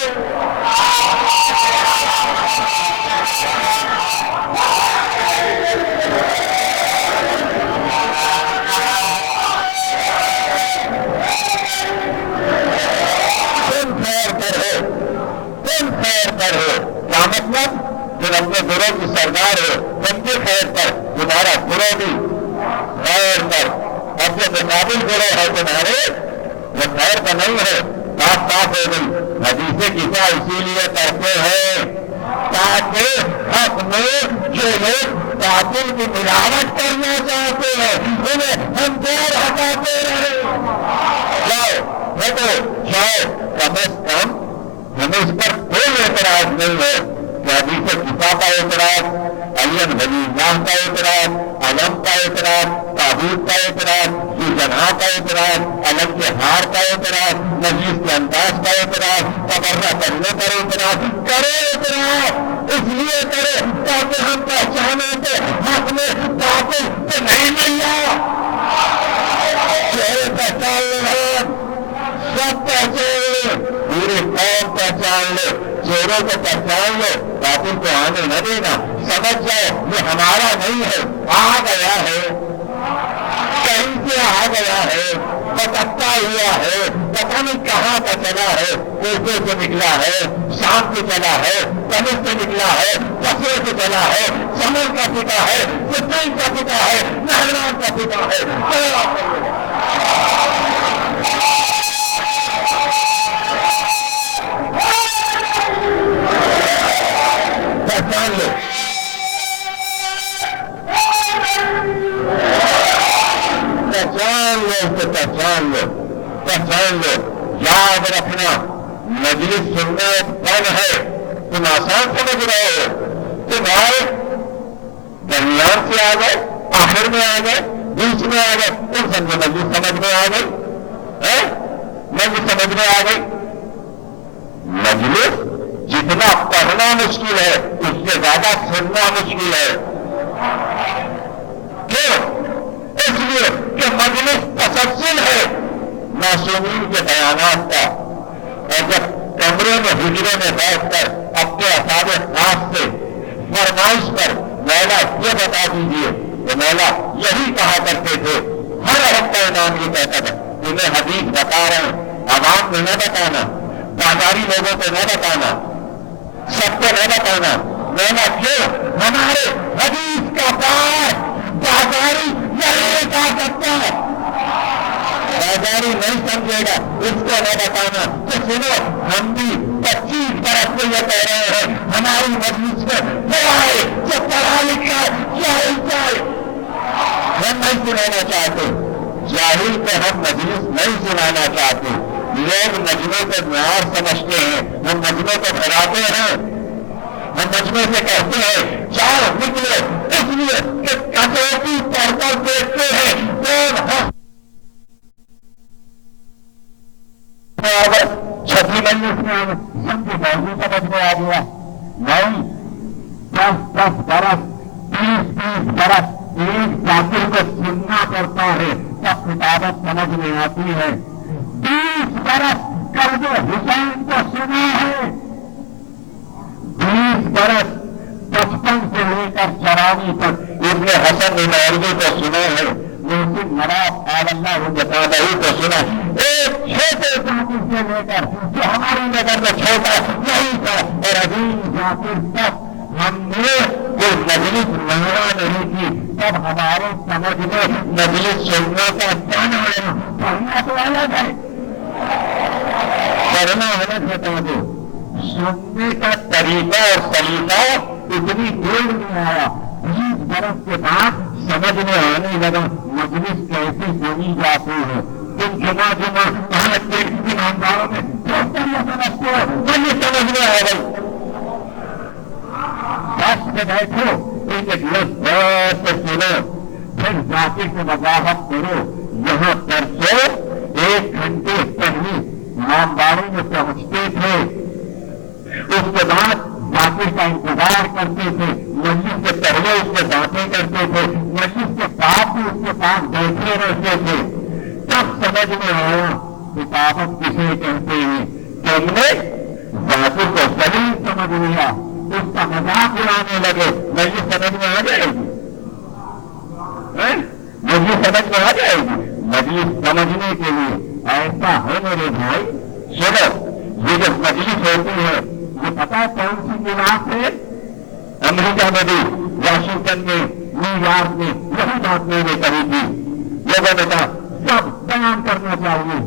تم خیر پر ہو، کیا مطلب؟ تم اپنے گروہ کی سردار ہو، تم بھی خیر پر، تمہارا گروہ بھی خیر پر، اب جو مقابل گروہ ہے تمہارے وہ خیر پر نہیں ہے۔ بات صاف ہو گئی۔ حدیث کسا اسی لیے کرتے ہیں تاکہ حق میں جو لوگ باطل کی ملاوٹ کرنا چاہتے ہیں انہیں ہم دیر ہٹاتے رہے۔ جاؤ ہٹو جاؤ، کم از کم ہمیں اس پر کوئی اعتراض نہیں ہے کہ حدیث کسا کا اعتراض، علی ولی اللہ کا اعتراض، علم کا اعتراض، تابوت کا اعتراض، جناح کا اعتراض، علم کے ہار کا اعتراض، نجیس کے انداز کا اعتراض، تبرہ کرنے پر اعتراض کرے، اعتراض اس لیے کرے تاکہ ہم پہچانیں کہ حق میں باطل تو نہیں ملا۔ چہرے پہچان لے، سب پہچان لے، پوری قوم پہچان لے، چہروں کو پہچان لو، باطل کو آنے نہ دینا، سمجھ جاؤ یہ ہمارا نہیں ہے، آ گیا ہے، کہیں سے آ گیا ہے، بتکتا ہوا ہے، پتہ نہیں کہاں کا چلا ہے، کوفے سے نکلا ہے، شام سے چلا ہے، تمل سے نکلا ہے، بصرے سے چلا ہے، سمر کا پتا ہے، سپین کا پتا ہے، نہران کا پتا ہے، پہچان لو، پہچان لو، اسے پہچان لو، پہچان لو۔ یاد رکھنا مجلس سننا ایک فن ہے، تم آسان سمجھ رہے ہو، تم آئے درمیان سے آ گئے، آخر میں آ گئے، بیچ میں آ گئے، تم سمجھو مجلس سمجھ میں آ گئی، مجلس سمجھ میں آ گئی۔ مجلس جتنا پڑھنا مشکل ہے اس سے زیادہ سننا مشکل ہے۔ کیوں؟ اس لیے کہ مجلس تسلسل ہے معصومین کے بیانات کا، اور جب کمرے میں حجرے میں بیٹھ کر اپنے اصحاب خاص سے فرمائش پر مولا یہ بتا دیجیے کہ مولا یہی کہا کرتے تھے، ہر حق کا انعام یہ کہتا تھا، تمہیں حدیث بتا رہے ہیں، عوام کو نہ بتانا، بازاری لوگوں کو نہ بتانا، سب کو نہ بتانا۔ مولا کیوں؟ ہمارے حدیث کا پار بازاری نہیں کہا سکتا، بازاری نہیں سمجھے گا اس کو نہ بتانا کہ سنو ہم بھی 25 برس سے یہ کہہ رہے ہیں ہماری مجلس میں وہ آئے جو پڑھا لکھا جاہل جائے. ہم نہیں سنانا چاہتے جاہل کو, ہم مجلس نہیں سنانا چاہتے. لوگ مجمع کو معیار سمجھتے ہیں, ہم مجمع کو ڈراتے ہیں. ہم مجمع سے کہتے ہیں جاؤ نکلے, اس لیے کہ کٹوتی پڑھ کر دیکھتے ہیں کون چھٹی مجلس میں سمجھے موضوع سمجھ میں آ گیا. نہیں, 10 برس 30 برس ایک ذاکر کو سننا پڑتا ہے تب کتابت سمجھ میں آتی ہے. 20 برس قلب حسین کو سنا ہے, 20 برس 55 سے لے کر 94 تک ابن حسن نانوی کو سنا ہے, محسن نواب اللہ جتادہی کو سنا. ایک چھوٹے ذاکر سے لے کر جو ہماری نظر میں چھوٹا نہیں تھا اور عظیم ذاکر تک ہم نے کوئی مجلس منگا نہیں کی, تب ہمارے سمجھ میں مجلس سننے کا جانا ہے. پڑھنا تو الگ ہے, پڑھنا الگ ہے. تو سننے کا طریقہ اور سلیقہ اتنی دیر میں آیا. 20 برس کے بعد سمجھ میں آنے لگا مجلس کیسے سنی جاتی ہے. تم جمعہ محنت کے ایمانداروں میں سمجھتے ہو, مجھے سمجھ میں آ گئی. بس سے بیٹھو, ایک لفظ غور سے سنو, پھر ذاکر سے وضاحت کرو. یہاں پرسوں 1 گھنٹے پہلے ایمانداروں میں پہنچتے تھے, اس کے بعد ذاکر کا انتظار کرتے تھے, مجلس سے پہلے اس سے باتیں کرتے تھے, مجلس کے بعد بھی اس کے پاس بیٹھے رہتے تھے. تب سمجھ میں آیا کتابت کسے کہتے ہیں. تم نے ذاکر کو سلیم سمجھ لیا, اس کا مذاق اڑانے لگے. مجلس سمجھ میں آ جائے گی, مجلس سمجھ میں آ جائے گی. مجلس سمجھنے کے لیے ایسا ہے میرے بھائی, سنو, یہ جو مجلس ہوتی ہے یہ پتا کون سی کلاس ہے؟ امریکہ میں بھی, واشنگٹن میں, نیو یارک میں, یہی بات میں نے کہی تھی. لوگوں نے کہا سب بیان کرنا چاہیے,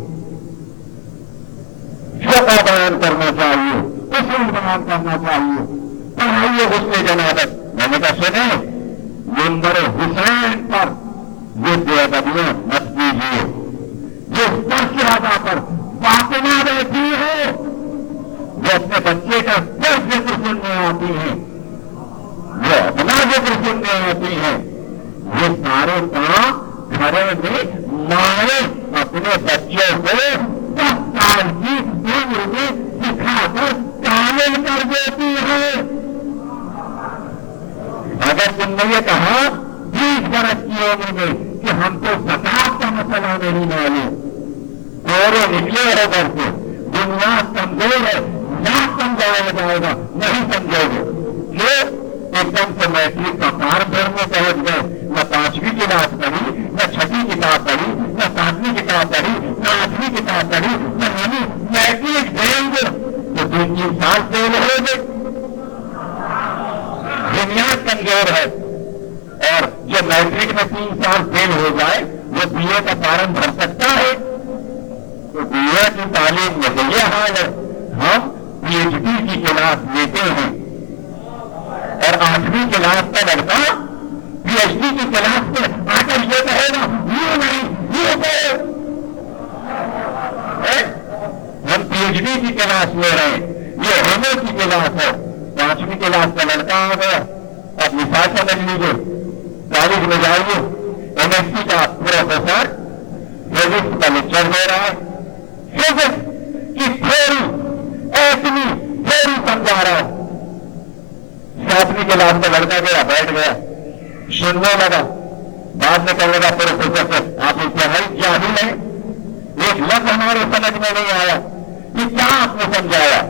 فقہ بیان کرنا چاہیے, اصول بیان کرنا چاہیے, پڑھائیے حسن جنابت. میں نے کہا سنے, منبر حسین پر یہ بےادبیاں مت کیجیے. جس پر شہدا پر فاطمہ بیٹھی ہے وہ اپنے بچے کا ذکر سننے آتی ہے, وہ اپنا ذکر سننے آتی ہے. یہ سارے کام گھروں میں مائیں اپنے بچوں کو 10 سال کی عمر میں سکھا کر کامل کر دیتی ہے. اگر تم نے یہ کہا 20 برس کی عمر میں کہ ہم کو زکات کا مسئلہ نہیں معلوم, اور نکلے رہے گھر سے, دنیا کمزور ہے, نہ سمجھایا جائے گا, نہیں سمجھو گے. یہ ایک دم سے میٹرک کا فارم بھرنے پہنچ گئے, نہ 5ویں کلاس پڑھی, نہ 6ویں کتاب پڑھی, نہ 7ویں کتاب پڑھی, نہ 8ویں کتاب پڑھی, نہ ہمیں میٹرک دیں گے تو 2-3 سال فیل ہو گے. دنیا کمزور ہے, اور جو میٹرک میں 3 سال فیل ہو جائے وہ بی اے کا فارم بھر سکتا ہے. تو بی اے کی تعلیم میں تو یہ حال ہے, ہم پی ایچ ڈی کی کلاس لیتے ہیں اور 8ویں کلاس کا لڑکا پی ایچ ڈی کی کلاس میں آ کر یہ کہے گا یہ نہیں یہ کرو. ہم پی ایچ ڈی کی کلاس لے رہے ہیں, یہ ہونے کی کلاس ہے. 5ویں کلاس کا لڑکا آ گیا, اب مثال سمجھ لیجیے, کالج میں جائیے, ایم ایس سی کا پروفیسر فزکس کا لیکچر دے رہا ہے, فزکس کی تھیوری ایٹمی تھیوری سمجھا رہا ہے. 7ویں کلاس کا لڑکا گیا, بیٹھ گیا, سننے لگا, بعد میں کہنے لگا پروفیسر سے آپ انتہائی جاہل ہیں, ایک لفظ ہمارے سمجھ میں نہیں آیا کہ کیا آپ نے سمجھایا.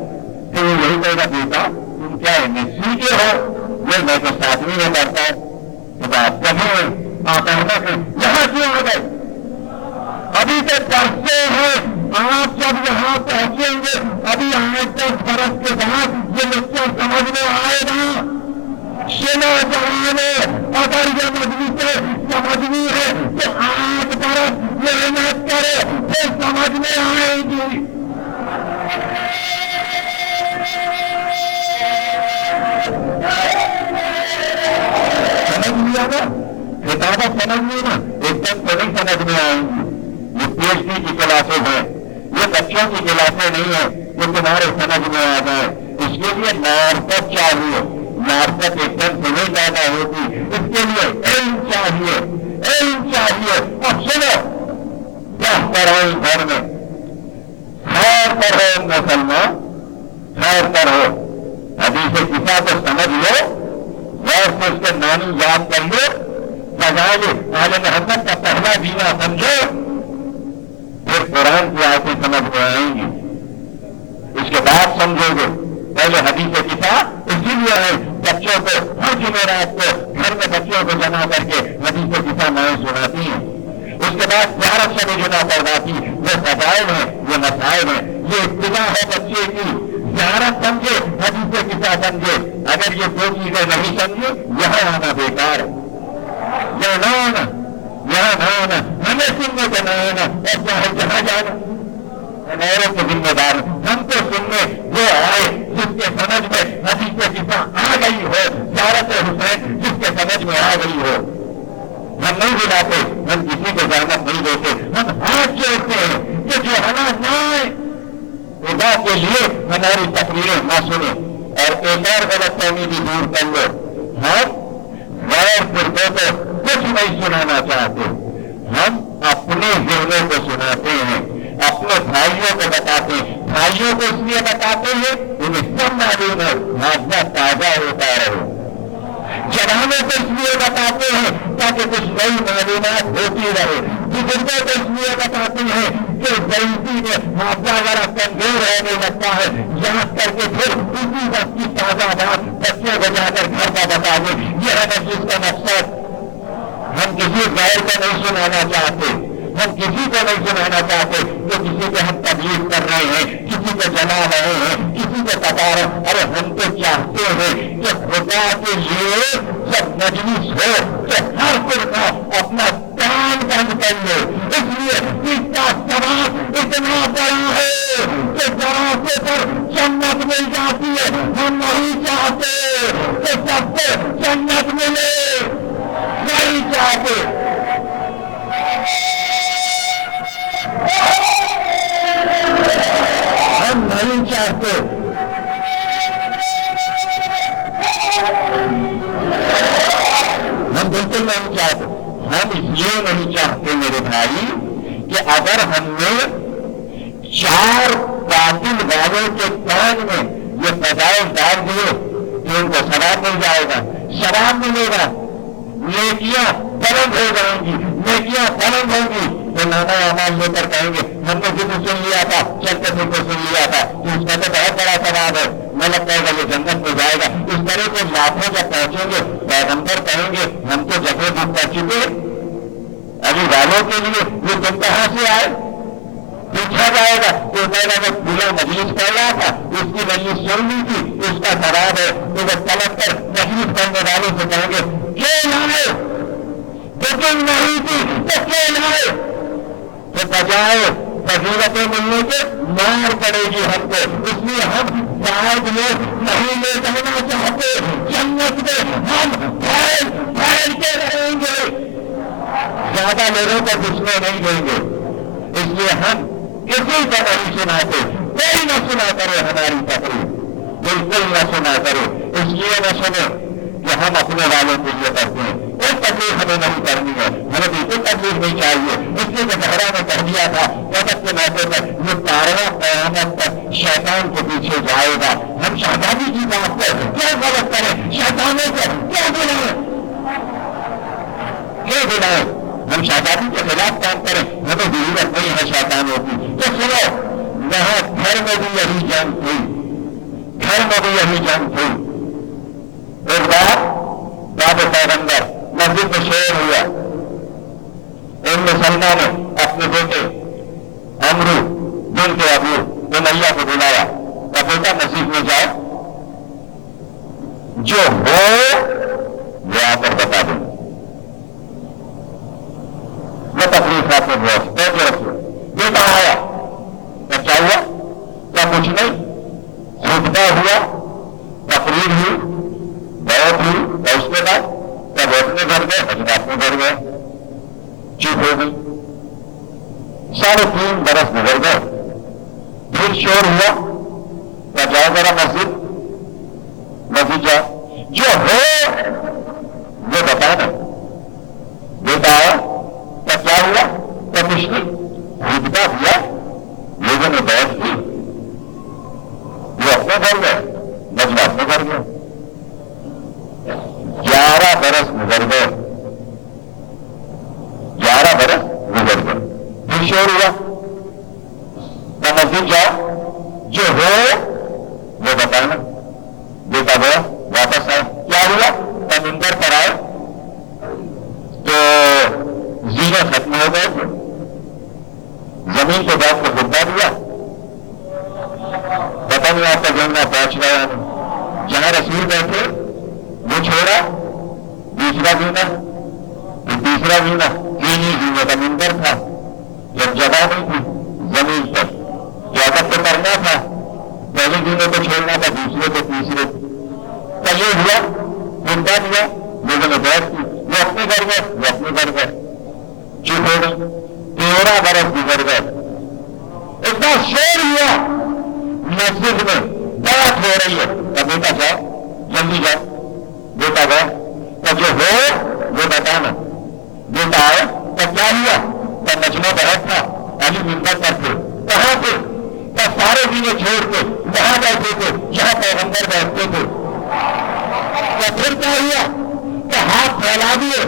تو یہی کہے گا بیٹا تم کیا ایم ایس سی کے ہو, میں تو 7ویں میں پڑھتا ہوں. تو آپ کہیں آپ احمد ہیں, یہاں کیوں آ گئے؟ ابھی تو پڑھتے ہیں, آپ جب یہاں پہنچیں گے ابھی 8-10 برس کے بعد یہ لیکچر سمجھ میں آئے گا. سنو جوانوں, اگر یہ مجلس سمجھنی ہے تو 8 برس محنت کرے, سے سمجھ میں آئے گی. سمجھ لیا نا؟ کتابیں سمجھ لی نا؟ ایک دم تو نہیں سمجھ میں آئیں گی. یہ پی ایچ ڈی کی کلاسیں ہیں, یہ بچوں کی کلاسیں نہیں ہیں جو تمہارے سمجھ میں آ جائے. اس کے لیے معرفت چاہیے. معرفت ایک دم تو نہیں پیدا ہوتی. اس کے لیے علم چاہیے, علم چاہیے. اب سنو, بہتر ہو گھر میں خیر پر ہو مسلمان, خیر پر ہو. حدیث کسا کو سمجھ لو, غور سے اس کے معنی یاد کر لو, فضائل آل محمد کا پہلا بینا سمجھو, پھر قرآن کی آیتیں سمجھ میں آئیں گی. اس کے بعد سمجھو گے. پہلے حدیث کسا اسی لیے ہے بچوں کو ہر جمعرات کو گھر میں بچوں کو جمع کر کے حدیث کسا مائیں سناتی ہیں. اس کے بعد زیارت سے جمع کرواتی. یہ فضائل ہیں, یہ مسائل ہیں, یہ ابتدا ہے بچے کی. زیارت سمجھے, حدیث کسا سمجھے. اگر یہ دو چیزیں نہیں سمجھے, یہاں آنا بیکار ہے. یہاں نہ آنا, یہاں نہ آنا, ہمیں سننے کو نہ آنا, اور چاہے جہاں جانا. میرے کو ذمہ دار ہم کو سننے وہ آئے جس کے سمجھ میں حدیث کسا آ گئی ہو, زیارت حسین جس کے سمجھ میں آ گئی ہو. ہم نہیں بلاتے, ہم کسی کو جانت نہیں دیتے, ہم ہاتھ جوڑتے ہیں کہ جو ہمارا نہ آئے خدا کے لیے ہماری تقریریں نہ سنیں. اور ایک اور غلط فہمی بھی دور کر لو, ہم غیر فرقوں کو کچھ نہیں سنانا چاہتے. ہم اپنے ذہنوں کو سناتے ہیں, اپنے بھائیوں کو بتاتے ہیں. بھائیوں کو اس لیے بتاتے ہیں انہیں سب معلوم ہے, حافظہ تازہ ہوتا رہے. جوانوں کو اس لیے بتاتے ہیں تاکہ کچھ نئی معلومات ہوتی رہے. بزرگوں کو اس لیے بتاتے ہیں کہ ضرورتی میں حافظہ ذرا کمزور ہونے لگتا ہے, یاد کر کے پھر اسی وقت کی تازہ بات بچوں کو جا کر گھر کا بتا دیں. یہ ہے مجلس کا مقصد. ہم کسی غیر کو نہیں سنانا چاہتے, ہم کسی کو نہیں سنانا چاہتے کہ کسی کو ہم تبلیغ کر رہے ہیں, کسی کو جلا رہے ہیں, کسی کو بتا رہے ہیں. ارے ہم تو چاہتے ہیں کہ خدا کے لیے جب مجلس ہو تو ہر فرقہ اپنا کام بند کر لے. اس لیے اس کا ثواب اتنا بڑا ہے کہ جراسے پر جنت مل جاتی ہے. ہم نہیں چاہتے کہ سب کو جنت ملے, نہیں چاہتے. ہم نہیں چاہتے. ہم بالکل نہیں چاہتے. ہم اس لیے نہیں چاہتے میرے بھائی کہ اگر ہم نے 4 باطل والوں کے کان میں یہ فضائل ڈال دیے تو ان کو ثواب مل جائے گا, ثواب ملے گا, نیکیاں بلند ہو جائیں گی, نیکیاں بلند ہوں گی. تو نانا اعمال لے کر کہیں گے ہم نے ذکر سن لیا تھا, چلتے پھرتے سن لیا تھا, تو اس کا تو بہت بڑا ثواب ہے, میں لگتا ہے یہ جنت میں جائے گا. اس طرح کے لاکھوں جب پہنچیں گے پیغمبر کہیں گے ہم تو جگہ بک کر چکے, ابھی والوں کے لیے وہ تم کہاں سے آئے. پوچھا جائے گا تو میں نے وہ پورا مجلس کر رہا تھا, اس کی مجلس سن لی تھی, اس کا ثواب ہے. تو وہ طلب کر مجلس کرنے والوں سے کہیں گے کیوں لائے, بکنگ نہیں تھی تو کیوں لائے. تو بجائے فضیلتیں ملنے کے مار پڑے گی ہم کو. اس لیے ہم شاید لوگ نہیں لے جانا چاہتے جنت میں. ہم پھیل کے رہیں گے, زیادہ لوگوں کو گھسنے نہیں دیں گے. اس لیے ہم کسی کو نہیں سناتے, کوئی نہ سنا کرے ہماری تقریر, بالکل نہ سنا کرے. اس لیے نہ سنیں کہ ہم اپنے والوں کے لیے کرتے ہیں. کوئی تکلیف ہمیں نہیں کرنی ہے, ہمیں بالکل تکلیف نہیں چاہیے. اس لیے مظاہرہ نے کہہ دیا تھا قیامت کے موقع پر یہ تارا قیامت تک شیطان کے پیچھے جائے گا. ہم شہزادی کی بات پر کیا غلط کریں, شیطانوں کو کیا بلائیں, کیا بلائیں. ہم شہزادی کے خلاف کام کریں, ہمیں ضرورت نہیں ہے شیطانوں کی. تو سنو, وہاں گھر میں بھی یہی جنگ تھی, گھر میں بھی یہی جنگ تھی. ایک بار باب پیغمبر مسجد میں شور ہوا, ان مسلمانوں نے اپنے بیٹے عمرو بن کے ابو امیہ کو بلایا, کا بیٹا مسجد میں جاؤ, جو ہو وہ آ کر بتا دیں. وہ تکلیف آپ کو بہت رکھو, بیٹا بھیڑ ہوئی، بہت ہوئی، اور اس کے بعد تب اپنے گھر گئے، حضرات اپنے گھر گئے، چپ ہو گئی۔ 3.5 برس گزر گئے، پھر شور ہوا کہ جاؤ ذرا مسجد جاؤ، جو ہو وہ بتانا۔ بیٹا آیا تو کیا ہوا؟ تو پچھلی خطبہ دیا، لوگوں نے بحث کی، وہ اپنے گھر گئے، بجلا اپنے گھر گئے۔ 11 برس گزر گئے، 11 برس گزر گئے، پھر شور ہوا تو مسجد جاؤ، جو ہو وہ بتانا۔ بیٹا گیا، واپس آئے، کیا ہوا؟ تو منبر پر آئے تو زینے ختم ہو گئے تھے، زمین کے بعد کو خطبہ دیا، پتہ نہیں آپ کا جملہ پہنچ گیا نہیں، جہاں رسول بیٹھے وہ چھوڑا، دوسرا زینا، تیسرا زینا، 3 ہی زینے کا منبر تھا، جب جگہ نہیں تھی زمین پر تو ادب تو کرنا تھا، پہلے زینے کو چھوڑنا تھا، دوسرے کو تیسرے، تو یہ ہوا، خطبہ دیا، لوگوں نے بحث کی، وہ اپنے گھر گئے، وہ اپنے گھر گئے، چپ ہو گئی۔ 13 برس گزر گئے، اتنا شور ہوا مسجد میں، بات ہو رہی ہے، تو بیٹا جاؤ، جلدی جاؤ، بیٹا گیا، تو جو ہو وہ بتانا۔ بیٹا آئے تو کیا ہوا؟ تو مجمع بہت تھا، علی منبر پر تھے، کہاں تھے؟ تو سارے دینے چھوڑ کے جہاں بیٹھے تھے، جہاں پیغمبر بیٹھتے تھے، تو پھر کیا ہوا؟ کہ ہاتھ پھیلا دیے،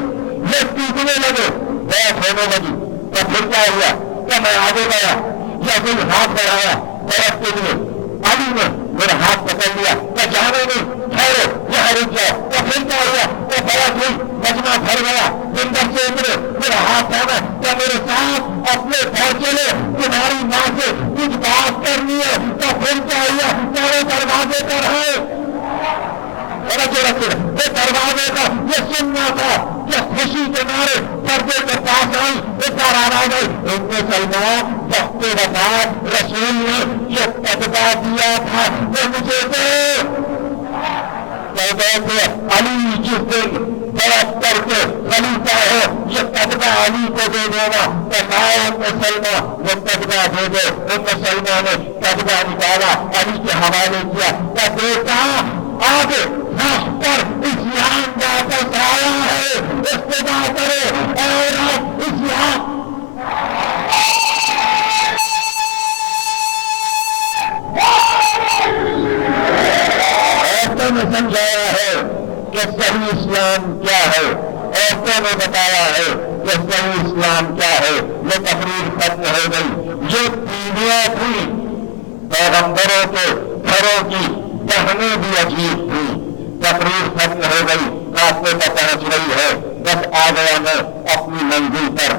یہ ٹوٹنے لگے، بیٹھ ہونے لگی، تو پھر کیا ہوا؟ کہ میں آگے گیا، یا کوئی ہاتھ بڑھایا بیٹھ کے لیے، علی نے میرا ہاتھ پکڑ لیا، کہ جانے نہیں، ٹھہرو، یہاں رک جاؤ، تو پھر کیا ہوا؟ کہ بیٹھ ہوئی، مجمع بھر گیا، منبر سے اترے، میرا ہاتھ تھاما، کہ میرے ساتھ اپنے گھر چلے، تمہاری ماں سے کچھ بات کرنی ہے، تو پھر کیا ہوا؟ میرے دروازے پر ہے، یہ دروازے کا یہ سننا تھا کہ خوشی کے مارے پردے کے پاس آئی، اتر آواز آئی، سلمان وقت وفات رسول نے یہ تقدہ دیا تھا کہ مجھے دے، کہتے علی جس دن بیعت کر کے خلیفہ ہو یہ تقدہ علی کو دے دینا، کہ میں سلمہ وہ تقدہ دے دے، سلمہ نے تقدہ نکالا، علی کے حوالے کیا، کہ بیٹا آگے پر اسلام واپس آیا ہے، استدعا کرو اور اسلام عورتوں نے سمجھایا ہے کہ صحیح اسلام کیا ہے، عورتوں نے بتایا ہے کہ صحیح اسلام کیا ہے، یہ تقریر ختم ہو گئی۔ یہ پیڑھیاں تھی پیغمبروں کے گھروں کی، بہنیں بھی عجیب تھی، تقریر ختم ہو گئی، راستے پر پہنچ رہی ہے، بس آ گیا میں اپنی منزل پر۔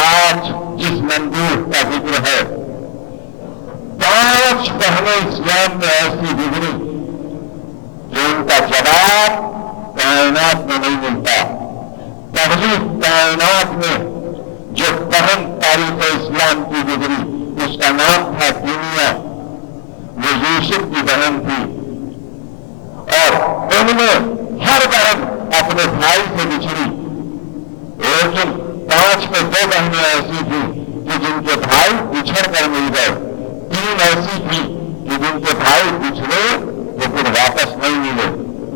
آج جس منزل کا ذکر ہے، 5 بہنیں اسلام میں ایسی گزری جو ان کا جواب کائنات میں نہیں ملتا۔ پہلی کائنات میں جو بہن تاریخ اسلام کی گزری اس کا نام تھا دنیا، وہ یوسف کی بہن تھی، اور ان میں ہر بہن اپنے بھائی سے بچھڑی، لیکن 5 میں 2 بہنیں ایسی تھیں کہ جن کے بھائی بچھڑ کر مل گئے، 3 ایسی تھیں کہ جن کے بھائی بچھڑے وہ پھر واپس نہیں ملے۔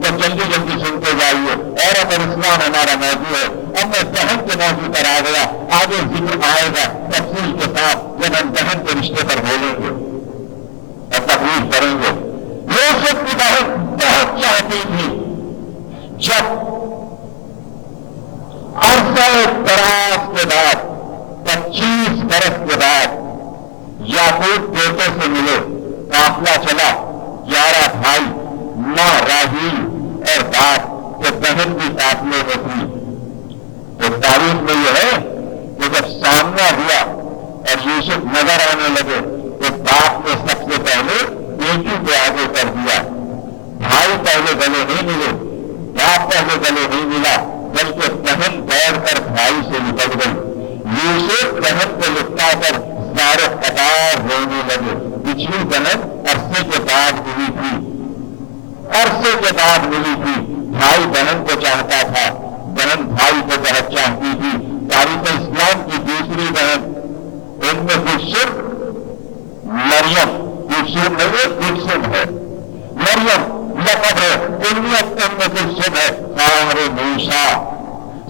تو جلدی جلدی سنتے جائیے، عورت اور اسلام ہمارا موضوع ہے، اب میں بہن کے موضوع پر آ گیا، آگے ذکر آئے گا تفصیل کے ساتھ جب ہم بہن کے رشتے پر بولیں گے اور تقریر کریں گے۔ یوسف کی بہن بہت چاہتی تھی، جب عرصہ دراز کے بعد 25 برس کے بعد یعقوب بیٹے سے ملے، قافلہ چلا، 11 بھائی، ماں راحیل اور باپ کے بہن بھی قافلے میں تھی۔ تو تاریخ میں یہ ہے کہ جب سامنا ہوا اور یوسف نظر آنے لگے تو باپ نے سب سے پہلے بیٹی کو آگے کر دیا، بھائی پہلے گلے نہیں ملے، باپ پہلے گلے نہیں ملا، بلکہ بہن دوڑ کر بھائی سے نکل گئی۔ یوسف بہن کو لپٹا کر زار قطار رونے لگے، پچھلی بہن عرصے کے بعد ہوئی تھی، عرصے کے بعد ملی تھی. بھائی بہن کو چاہتا تھا، بہن بھائی کو بہت چاہتی تھی. تاریخ اسلام کی دوسری بہن ان میں کلثوم مریم، کلثوم نہیں کلثوم ہے، مریم لقب ہے، کنیت ان میں کلثوم ہے. خواہر موسیٰ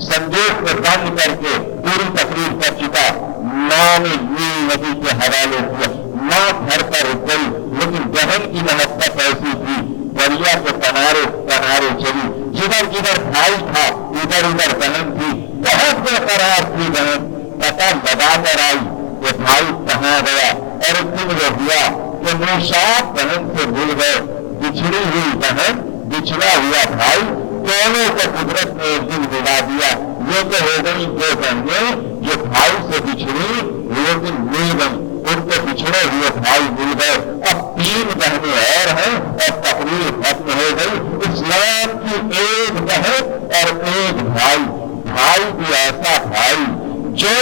صندوق میں بند کر کے پوری تقریر کر چکا، ماں نے نیل ندی کے حوالے کیا. ماں گھر پر رک گئی، لیکن بہن کی محبت ایسی تھی، دریا کے کنارے کنارے چلی. جدھر جدھر بھائی تھا ادھر ادھر بہن تھی. بہت بے قرار تھی بہن. پتہ لگا کر آئی کہ بھائی کہاں گیا، اور ایک دن وہ ہوا کہ موسیٰ بہن سے بھول گئے. بچھڑی ہوئی بہن، بچھڑا ہوا بھائی، دونوں کو قدرت نے ایک دن ملا دیا. یہ تو ہو گئی دو بہنیں جو بھائی سے بچھڑی لیکن مل گئی، ان کے بچھڑے ہوئے بھائی مل گئے. اب تین بہنیں اور ہیں اور تقریر ختم ہو گئی. اسلام کی ایک بہن اور ایک بھائی. بھائی بھی ایسا بھائی جو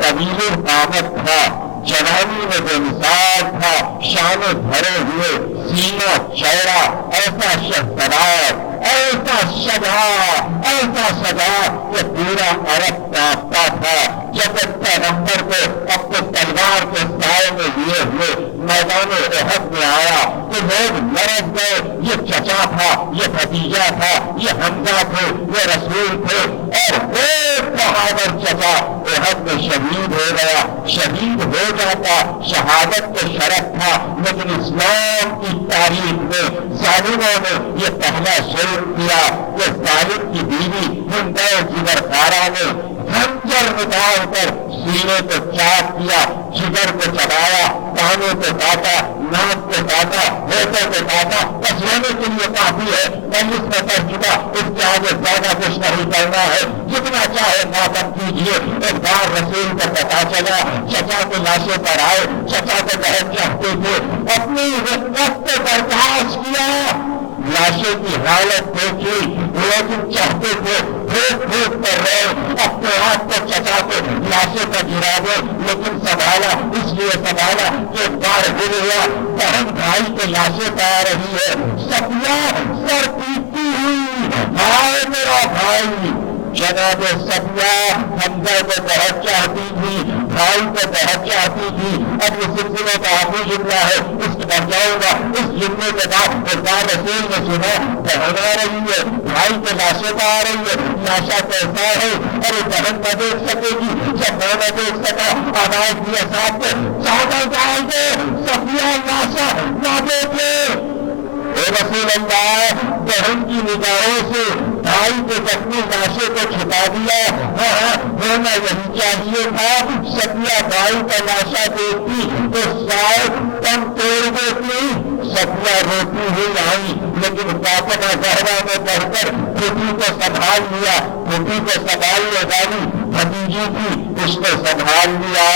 طویل قامت تھا، جوانی میں بے مثال تھا، شان بھرے ہوئے، سینہ چوڑا، ایسا شہسوار، ایسا سجا کہ پورا عرب کانپتا تھا. جب پیغمبر کو اپنے تلوار کے سائے میں لیے ہوئے میدان احد میں آیا تو لوگ لڑک گئے. یہ چچا تھا، یہ بھتیجا تھا، یہ حمزہ تھے، یہ رسول تھے، اور ایک بہادر چچا احد میں شہید ہو گیا. شہید ہو جاتا شہادت کے شرف تھا، لیکن اسلام کی تاریخ میں ظالموں نے یہ پہلا ظلم کیا کہ ظالم کی بیوی ہند جگر خارا نے خنجر نکال کر سینے کو چاک کیا، جگر کو چبایا، کانوں کو کاٹا، ناک کو کاٹا، ہوٹوں کو کاٹا. بس لینے کے لیے کافی ہے. پولیس میں کر چکا، اس کے آگے زیادہ کچھ نہیں کرنا ہے. جتنا چاہے ماتم کیجیے. ایک بار رسول کو پتا چلا، چچا کے لاشے پر آئے. چچا کو بہت چاہتے تھے، اپنی وقت کو برداشت کیا، لاشے کی حالت دیکھی، لیکن چاہتے تھے پھوٹ پھوٹ کر رہے اپنے آپ کو چچا کے لاشے پر گرا دے، لیکن سنبھالا. اس لیے سنبھالا کہ ایک بار گر ہوا، بہن بھائی کے لاشے پہ آ رہی ہے. صفیہ سر پیٹتی ہوئی، ہائے میرا بھائی. جناب صفیہ حمزہ کو بہت چاہتی تھی، بھائی کو بہت چاہتی تھی. اب اس سلسلے کا آخری جملہ ہے، اس کو بن جاؤں گا. اس جملے کے بعد سرکار رسول نے سنا بہن آ رہی ہے، بھائی کے لاشے پہ آ رہی ہے. لاشا کیسا ہے؟ ارے بہن نہ دیکھ سکے گی. جب میں نہ دیکھ سکا آواز دیا صاحب کو، چادر ڈال دے، صفیہ لاشا نہ دیکھے. اے رسول اللہ، بہن کی نگاہوں سے بھائی کے زخمی لاشے کو چھپا دیا. ہونا یہی چاہیے تھا. صفیہ بھائی کا لاشا دیکھتی تو شاید تم توڑ دیتی. صفیہ روتی ہوئی آئی، لیکن فاطمہ زہرا نے بڑھ کر پھوپھی کو سنبھال لیا. پھوپھی کو سنبھالنے والی بھتیجی تھی، اس کو سنبھال لیا.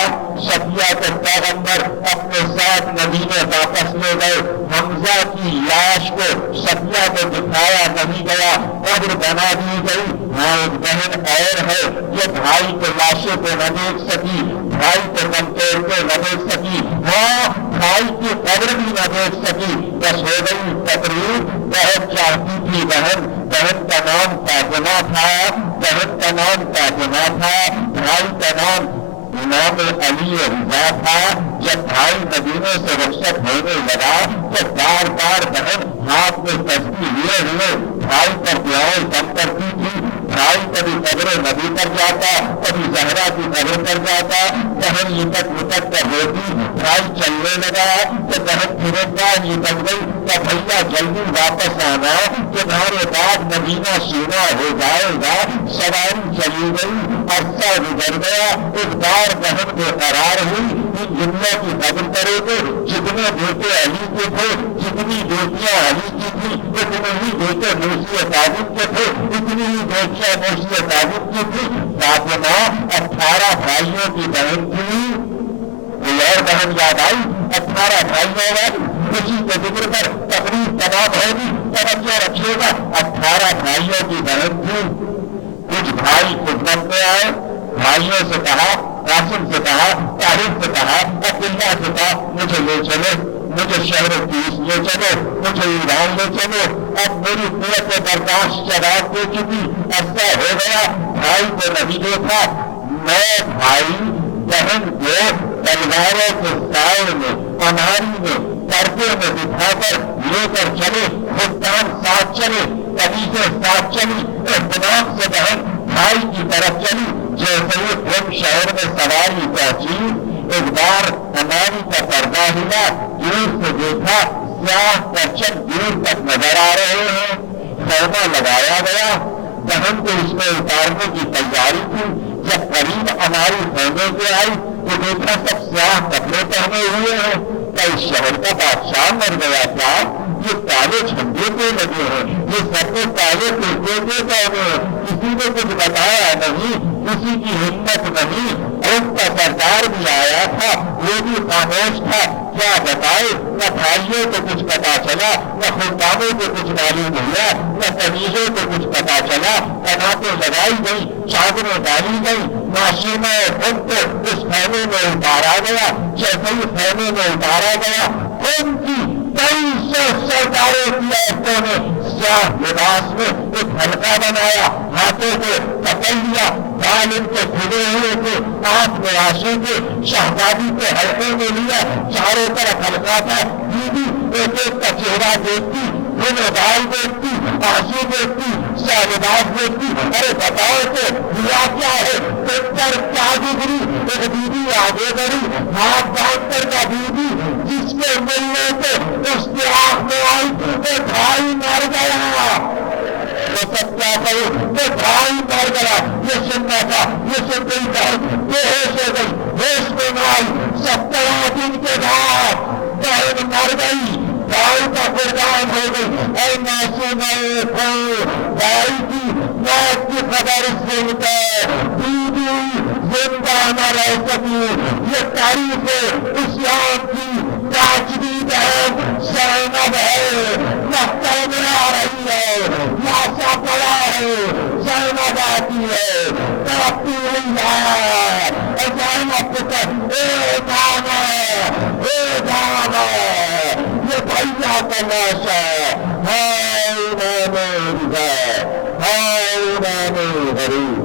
صفیہ کے پیغمبر اپنے ساتھ مدینے واپس لے گئے. حمزہ کی لاش کو صفیہ کو دکھایا نہیں گیا، قبر بنا دی گئی. ہاں ایک بہن اور ہے، یہ بھائی کے لاشے کو نہ دیکھ سکی، بھائی کو کم توڑ کے نہ دیکھ سکی، ہاں بھائی کی قبر بھی نہ دیکھ سکی. بس ہو گئی تقریر. بہت چاہتی تھی بہن. بہن کا نام فاطمہ تھا، بہن کا نام فاطمہ تھا، بھائی کا نام امام علی رضا تھا. جب بھائی مدینے سے رخصت ہونے لگا تو بار بار بہن ہاتھ میں تسبیح لیے ہوئے بھائی پر دعائیں کم کرتی تھی. بھائی کبھی قبر نبی پر جاتا، کبھی زہرا کی قبر پر جاتا. بہن لپٹ لپٹ کر روتی. بھائی چلنے لگا تو بہن پھر لپٹ گئی تو بھیا جلدی واپس آنا کہ تمہارے بعد مدینہ سینا ہو جائے گا. سواری چلی گئی، عرصہ گزر گیا. ایک بار بہن بے قرار ہوئی. ان جملوں کی قدر کرے تو جتنے بیٹے علی کے تھے، جتنی بیٹیاں علی کی تھی، اتنے ہی بیٹے مرسی طالب کے تھے، اتنی ہی بیٹیاں مرسی طالب کی تھی. فاطمہ 18 بھائیوں کی بہن تھی. کوئی اور بہن یاد آئی؟ 18 بھائیوں والی. اسی کے ذکر پر تقریب تمام ہوگی، توجہ رکھیے گا. 18 بھائیوں کی بہن تھی. کچھ بھائی خدمت میں آئے، بھائیوں سے کہا، قاسم سے کہا، طاہر سے کہا، عبداللہ سے کہا مجھے لے چلے. مجھے شہر تیس لے چلو، مجھے ایران لے چلو، اب میری قوت برداشت چراغ دے چکی، ایسا ہو گیا بھائی کو نہیں دیکھا، میں بھائی بہن کو تلواروں کے سائے میں اناری میں پردے میں بٹھا کر لے کر چلے، خدام ساتھ چلے، قبیلے ساتھ چلی، احترام سے بہن بھائی کی طرف چلی، جیسے ہی خود شہر میں سواری پہنچی، ایک بار اناری کا پردہ ہلا، دور سے دیکھا سیاہ پرچم دور تک نظر آ رہے ہیں، خیمہ لگایا گیا، بہن کو اس میں اتارنے کی تیاری تھی، جب قریب ہماری خیمے پہ آئی تو دیکھا سب سیاہ کپڑے پہنے ہوئے ہیں، کئی شہر کا بادشاہ مر گیا تھا، یہ کالے جھنڈے پہ لگے ہیں، یہ سب کو کالے کرتے پہ پہنے ہیں، کسی نے کچھ بتایا نہیں، کسی کی ہمت نہیں، ان کا سردار بھی آیا تھا وہ بھی خاموش تھا، کیا بتائے، نہ بھائیوں کو کچھ پتا چلا، نہ خداموں کو کچھ معلوم ہوا، نہ قبیلوں کو کچھ پتا چلا، قناتیں لگائی گئی، چادریں ڈالی گئی، معاشمہ خود کو اس خیمے میں اتارا گیا، جیسے ہی خیمے میں اتارا گیا ان کی کئی سو سرداروں کی عورتوں نے سیاہ لباس میں ایک حلقہ بنایا، ہاتھوں کو پکڑ لیا، بال ان کے کھلے ہوئے تھے، آنکھ میں آنسو تھے، شہزادی کے حلقے میں لیا، چاروں طرف حلقہ تھا، بیوی ایک ایک کا چہرہ دیکھتی، دونوں بال دیکھتی، آنسو دیکھتی، سیاہ لباس دیکھتی، ارے بتاؤ تو ہوا کیا ہے، دیکھ کر کیا گزری، ایک بیوی آگے بڑھی، ہاتھ باندھ کر کا بیوی جس کے ملنے پہ اس کے آنکھ میں آئی وہ بھائی مر گیا، وہ سب کیا کرے، وہ بھائی مر گیا، یہ سننا تھا، یہ سن گئی بہن بے ہوش ہو گئی، ہوش میں نہ آئی، 17 دن کے بعد بہن مر گئی، بھائی کا قربان ہو گئی، اے معصوم بھائی کی موت کی خبر سن کر بیوی زندہ نہ رہ سکی، یہ تاریخ اسلام کی پانچویں بہن زینب ہے، مکہ میں آ رہی ہے، لاشا پڑا ہے، زینب آتی ہے، تڑپتی ہوئی ہے، زینب پتر اے دانا، اے دانا، یہ بھیا کا لاشا، ہائے امام غریب، ہائے امام غریب۔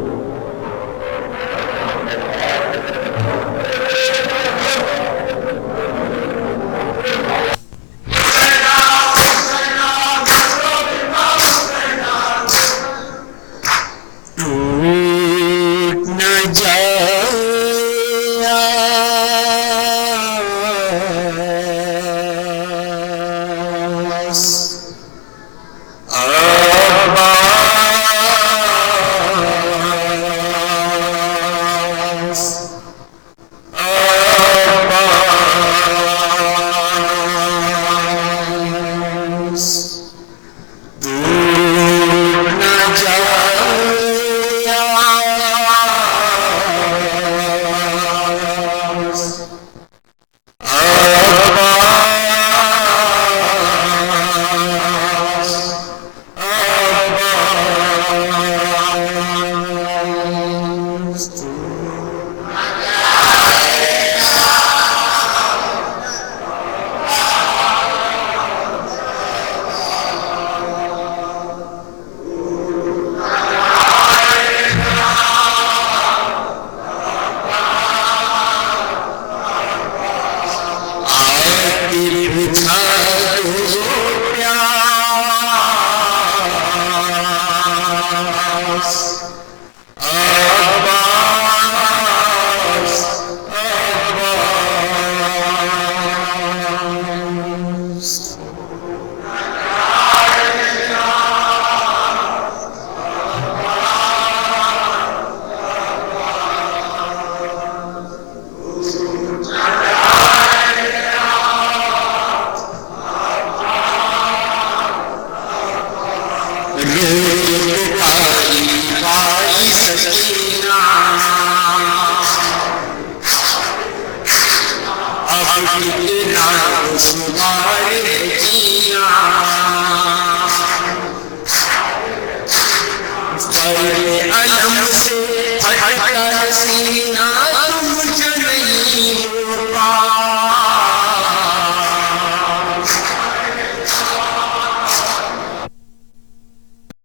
علم سے ہٹا سینہ